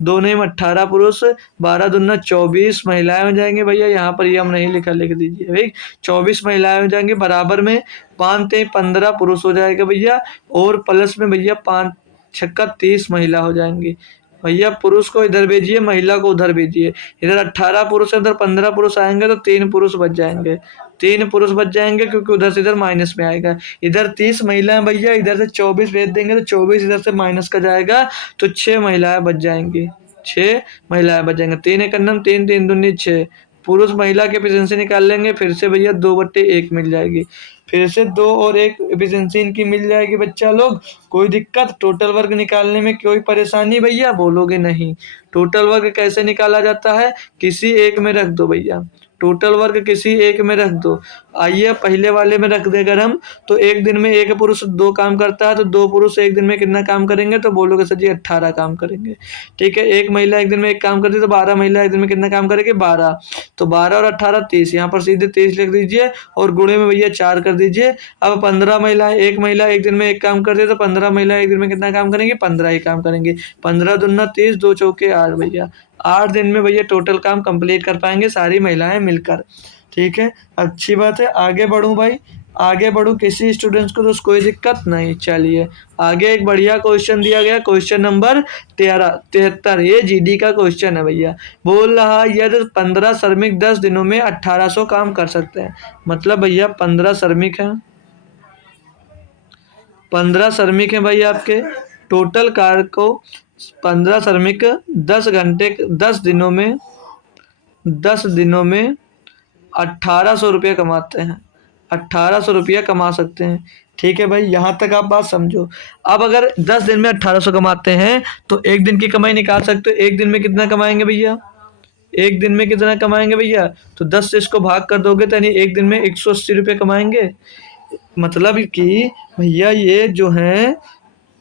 2 नहीं 18 पुरुष, 12 दूना 24 महिलाएं हो जाएंगे। भैया यहाँ पर ये हम नहीं लिख दीजिए भाई, 24 महिलाएं हो जाएंगी। बराबर में 5 ते 15 पुरुष हो जाएगा भैया, और प्लस में भैया 5 छक्का 30 महिला हो जाएंगी। भैया पुरुष को इधर भेजिए, महिला को उधर भेजिए। इधर 18 पुरुष है, इधर 15 पुरुष आएंगे तो 3 पुरुष बच जाएंगे। 3 पुरुष बच जाएंगे क्योंकि उधर से इधर माइनस में आएगा। इधर 30 महिलाएं भैया, इधर से 24 भेज देंगे तो 24 इधर से माइनस का जाएगा तो 6 महिलाएं बच जाएंगी। 6 महिलाएं बच जाएंगे। 3 एक अन्नम 3, 3 दूनी 6, पुरुष महिला की एफिशिएंसी निकाल लेंगे, फिर से भैया 2/1 मिल जाएगी, फिर से 2 और 1 एफिशिएंसी इनकी मिल जाएगी बच्चा लोग। कोई दिक्कत टोटल वर्क निकालने में कोई परेशानी भैया? बोलोगे नहीं। टोटल वर्क कैसे निकाला जाता है? किसी एक में रख दो भैया, टोटल वर्क किसी एक में रख दो। आइए पहले वाले में रख दे अगर हम, तो एक दिन में एक पुरुष 2 काम करता है, तो 2 पुरुष एक दिन में कितना काम करेंगे? तो बोलोगे सर जी 18 काम करेंगे। ठीक है, एक महिला एक दिन में एक काम करती है, तो 12 महिला एक दिन में कितना काम करेगी? 12। तो 12 और 18 30, यहाँ पर सीधे 30 लिख दीजिए और गुणे में भैया 4 कर दीजिए। अब 15 महिलाएं, एक महिला एक दिन में एक काम करती है, तो 15 महिला एक दिन में कितना काम करेंगी? 15 ही काम करेंगे। 15 दूना 30, 2 चौके 8 भैया। 8 दिन में भैया टोटल काम कंप्लीट कर पाएंगे सारी महिलाएं मिलकर। ठीक है, अच्छी बात है। आगे बढ़ूं भाई, आगे बढ़ूं, किसी स्टूडेंट्स को तो कोई दिक्कत नहीं। चलिए आगे एक बढ़िया क्वेश्चन दिया गया, क्वेश्चन नंबर 73। ये जीडी का क्वेश्चन है भैया। बोल रहा यदि 15 श्रमिक 10 दिनों में 1800 काम कर सकते हैं। मतलब भैया 15 श्रमिक हैं, 15 श्रमिक हैं भाई आपके। टोटल कार्य को 15 श्रमिक 10 घंटे 10 दिनों में 1800 रुपये कमाते हैं, 1800 रुपया कमा सकते हैं। ठीक है भाई, यहाँ तक आप बात समझो। अब अगर 10 दिन में 1800 कमाते हैं तो एक दिन की कमाई निकाल सकते हो। एक दिन में कितना कमाएंगे भैया? एक दिन में कितना कमाएंगे भैया? तो 10 से इसको भाग कर दोगे तो यानी एक दिन में 180 रुपये कमाएंगे। मतलब कि भैया ये जो है,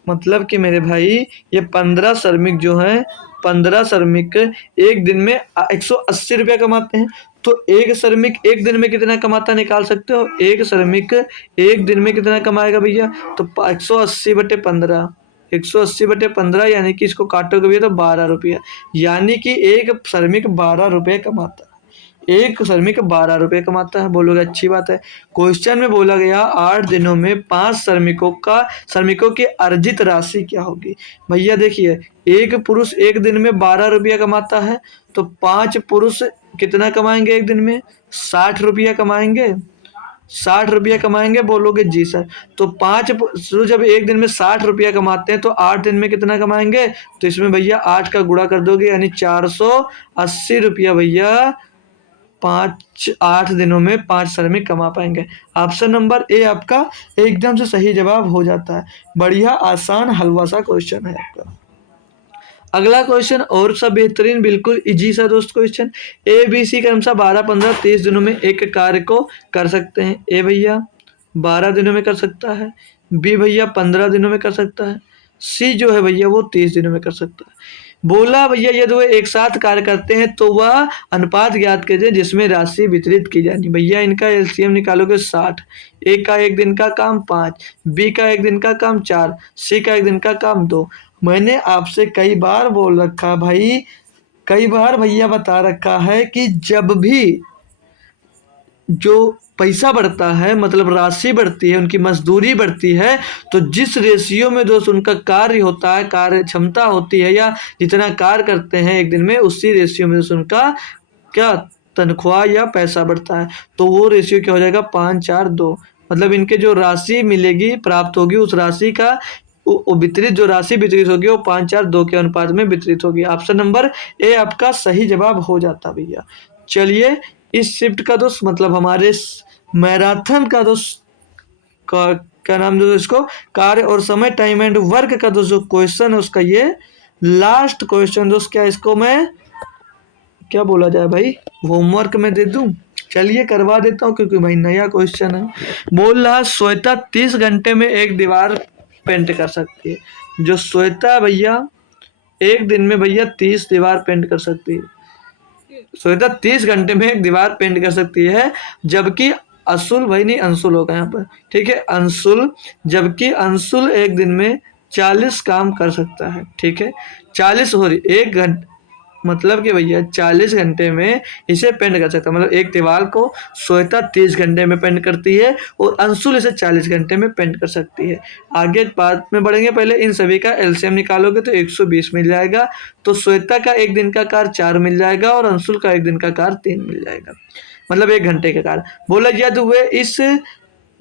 मतलब कि मेरे भाई ये 15 श्रमिक जो हैं, 15 श्रमिक एक दिन में 180 रुपया कमाते हैं। तो एक श्रमिक एक दिन में कितना कमाता निकाल सकते हो? एक श्रमिक एक दिन में कितना कमाएगा भैया? तो 180/15, 180/15 यानी कि इसको काटोगे भैया तो 12 रुपया, यानी कि एक श्रमिक 12 रुपये कमाता है। एक श्रमिक 12 रुपये कमाता है। बोलोगे अच्छी बात है। क्वेश्चन में बोला गया 8 दिनों में 5 श्रमिकों की अर्जित राशि क्या होगी? भैया देखिए, एक पुरुष एक दिन में 12 रुपया कमाता है, तो 5 पुरुष कितना कमाएंगे एक दिन में? 60 रुपया कमाएंगे, 60 रुपया कमाएंगे। बोलोगे जी सर। तो 5 पुरुष जब एक दिन में 60 रुपया कमाते हैं तो 8 दिन में कितना कमाएंगे? तो इसमें भैया 8 का गुणा कर दोगे, यानी 480 रुपया भैया 8 दिनों में 5 श्रमिक कमा पाएंगे। ऑप्शन नंबर ए आपका एकदम से सही जवाब हो जाता है। बढ़िया आसान हलवा सा क्वेश्चन है आपका। अगला क्वेश्चन और सा बेहतरीन, बिल्कुल इजी सा दोस्त क्वेश्चन। ए बी सी क्रम सा 12, 15, 30 दिनों में एक कार्य को कर सकते हैं। ए भैया 12 दिनों में कर सकता है, बी भैया 15 दिनों में कर सकता है, सी जो है भैया वो 30 दिनों में कर सकता है। बोला भैया यदि वह एक साथ कार्य करते हैं तो वह अनुपात ज्ञात कीजिए जिसमें राशि वितरित की जानी। भैया इनका एलसीएम निकालोगे 60। ए का एक दिन का काम 5, बी का एक दिन का काम 4, सी का एक दिन का काम 2। मैंने आपसे कई बार बोल रखा भाई, कई बार भैया बता रखा है कि जब भी जो पैसा बढ़ता है, मतलब राशि बढ़ती है, उनकी मजदूरी बढ़ती है, तो जिस रेशियो में दोस्त उनका कार्य होता है, कार्य क्षमता होती है, या जितना कार्य करते हैं एक दिन में, उसी रेशियो में दोस्त उनका क्या तनख्वाह या पैसा बढ़ता है। तो वो रेशियो क्या हो जाएगा? 5, 4, 2। मतलब इनके जो राशि मिलेगी, प्राप्त होगी, उस राशि का वितरित जो राशि वितरित होगी वो 5, 4, 2 के अनुपात में वितरित होगी। ऑप्शन नंबर ए आपका सही जवाब हो जाता भैया। चलिए इस शिफ्ट का दोस्त, मतलब हमारे मैराथन का दोस्त का क्या नाम दोस्त, इसको कार्य और समय, टाइम एंड वर्क का दोस्त जो क्वेश्चन है उसका ये लास्ट क्वेश्चन दोस्त। क्या इसको मैं क्या बोला जाए भाई, होमवर्क में दे दूं? चलिए करवा देता हूँ क्योंकि भाई नया क्वेश्चन है। बोल रहा श्वेता 30 घंटे में एक दीवार पेंट कर सकती है। जो श्वेता भैया एक दिन में भैया 30 दीवार पेंट कर सकती है। श्वेता 30 घंटे में एक दीवार पेंट कर सकती है, जबकि अंशुल, भाई नहीं अंशुल होगा यहाँ पर, ठीक है अंशुल, जबकि अंशुल एक दिन में 40 काम कर सकता है। ठीक है 40 हो रही एक घंटे, मतलब कि भैया 40 घंटे में इसे पेंट कर सकता है। मतलब एक दीवार को श्वेता 30 घंटे में पेंट करती है और अंशुल इसे 40 घंटे में पेंट कर सकती है। आगे बात में बढ़ेंगे, पहले इन सभी का एलसीएम निकालोगे तो 120 मिल जाएगा। तो श्वेता का एक दिन का कार्य 4 मिल जाएगा और अंशुल का एक दिन का कार्य 3 मिल जाएगा, मतलब 1 घंटे का कार्य। बोला यदि वे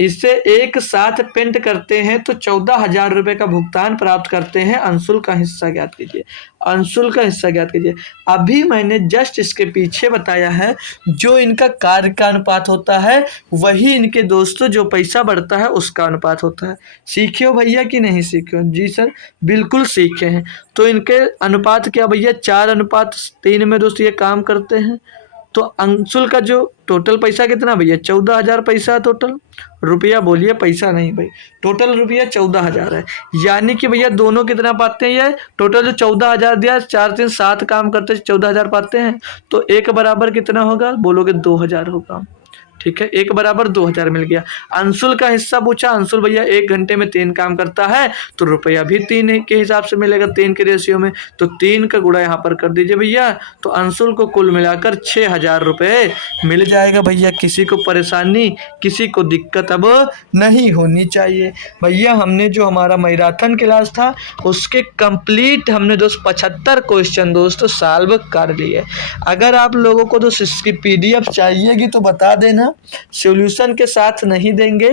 इसे एक साथ पेंट करते हैं तो 14,000 रुपये का भुगतान प्राप्त करते हैं। अंशुल का हिस्सा ज्ञात कीजिए। अंशुल का हिस्सा ज्ञात कीजिए। अभी मैंने जस्ट इसके पीछे बताया है, जो इनका कार्य का अनुपात होता है वही इनके दोस्तों जो पैसा बढ़ता है उसका अनुपात होता है। सीखे हो भैया कि नहीं सीखे हो? जी सर, बिल्कुल सीखे हैं। तो इनके अनुपात क्या भैया, 4:3 में दोस्तों ये काम करते हैं। तो अंशुल का जो टोटल पैसा कितना भैया, 14,000 पैसा टोटल। रुपया बोलिए, पैसा नहीं भाई, टोटल रुपया 14,000 है। यानी कि भैया दोनों कितना पाते हैं, ये टोटल जो 14,000 दिया, 4-3-7 काम करते 14,000 पाते हैं। तो एक बराबर कितना होगा, बोलोगे 2,000 होगा। ठीक है, एक बराबर 2,000 मिल गया। अंशुल का हिस्सा पूछा, अंशुल भैया 1 घंटे में 3 काम करता है तो रुपया भी 3 के हिसाब से मिलेगा, 3 के रेशियो में। तो 3 का गुणा यहाँ पर कर दीजिए भैया, तो अंशुल को कुल मिलाकर 6,000 रुपये मिल जाएगा भैया। किसी को परेशानी, किसी को दिक्कत अब नहीं होनी चाहिए भैया। हमने जो हमारा मैराथन क्लास था उसके कंप्लीट हमने दोस्त 75 क्वेश्चन दोस्तों सॉल्व कर लिए। अगर आप लोगों को दोस्त इसकी PDF चाहिएगी तो बता देना, सॉल्यूशन के साथ नहीं देंगे,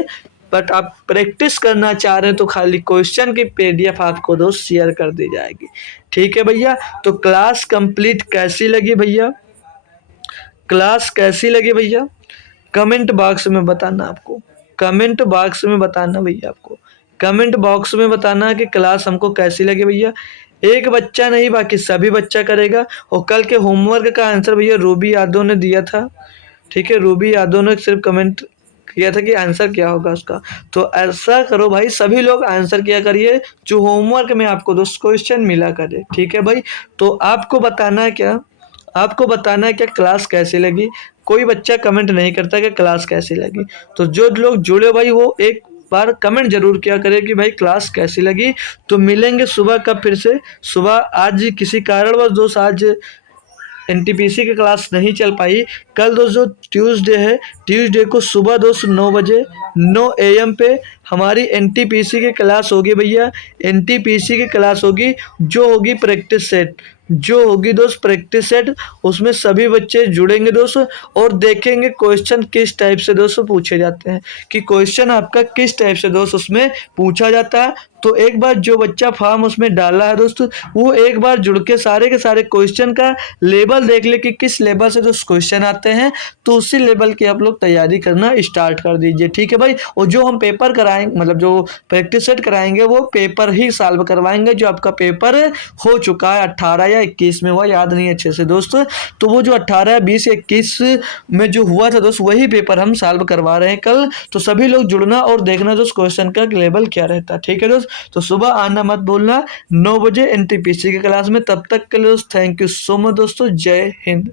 बट आप प्रैक्टिस करना चाह रहे हैं तो खाली क्वेश्चन की PDF आपको दोस्त शेयर कर दी जाएगी। ठीक है भैया, तो क्लास कंप्लीट कैसी लगी भैया, क्लास कैसी लगी भैया, कमेंट बॉक्स में बताना आपको, कमेंट बॉक्स में बताना भैया, आपको कमेंट बॉक्स में बताना कि क्लास हमको कैसी लगी भैया। एक बच्चा नहीं, बाकी सभी बच्चा करेगा। और कल के होमवर्क का आंसर भैया रूबी यादव ने दिया था। ठीक है, रूबी यादव ने सिर्फ कमेंट किया था कि आंसर क्या होगा उसका। तो ऐसा करो भाई, सभी लोग आंसर किया करिए जो होमवर्क में आपको दोस्त क्वेश्चन मिला करे। ठीक है भाई, तो आपको बताना है क्या, आपको बताना है क्या क्लास कैसी लगी। कोई बच्चा कमेंट नहीं करता कि क्लास कैसी लगी। तो जो लोग जुड़े भाई वो एक बार कमेंट जरूर किया करें कि भाई क्लास कैसी लगी। तो मिलेंगे सुबह का, फिर से सुबह। आज किसी कारणवश दोस्त आज NTPC की क्लास नहीं चल पाई। कल दोस्त जो ट्यूसडे है, ट्यूसडे को सुबह दोस्त 9 बजे 9 AM पे हमारी NTPC की क्लास होगी भैया। NTPC की क्लास होगी, जो होगी प्रैक्टिस सेट, जो होगी दोस्त प्रैक्टिस सेट। उसमें सभी बच्चे जुड़ेंगे दोस्त और देखेंगे क्वेश्चन किस टाइप से दोस्त पूछे जाते हैं, कि क्वेश्चन आपका किस टाइप से दोस्त उसमें पूछा जाता है। तो एक बार जो बच्चा फॉर्म उसमें डाला है दोस्त, वो एक बार जुड़ के सारे क्वेश्चन का लेवल देख ले कि किस लेवल से दोस्त क्वेश्चन आते हैं। तो उसी लेवल की आप लोग तैयारी करना स्टार्ट कर दीजिए। ठीक है भाई, और जो हम पेपर कराएंगे, मतलब जो प्रैक्टिस सेट कराएंगे, वो पेपर ही सॉल्व करवाएंगे जो आपका पेपर हो चुका है 18 या 21 में हुआ, याद नहीं अच्छे से दोस्त। तो वो जो 18, 20, 21 में जो हुआ था दोस्त, वही पेपर हम सॉल्व करवा रहे हैं कल। तो सभी लोग जुड़ना और देखना दोस्त क्वेश्चन का लेवल क्या रहता है। ठीक है दोस्त, तो सुबह आना मत भूलना 9 बजे NTPC की क्लास में। तब तक के लिए दोस्त थैंक यू सो मच दोस्तों, जय हिंद।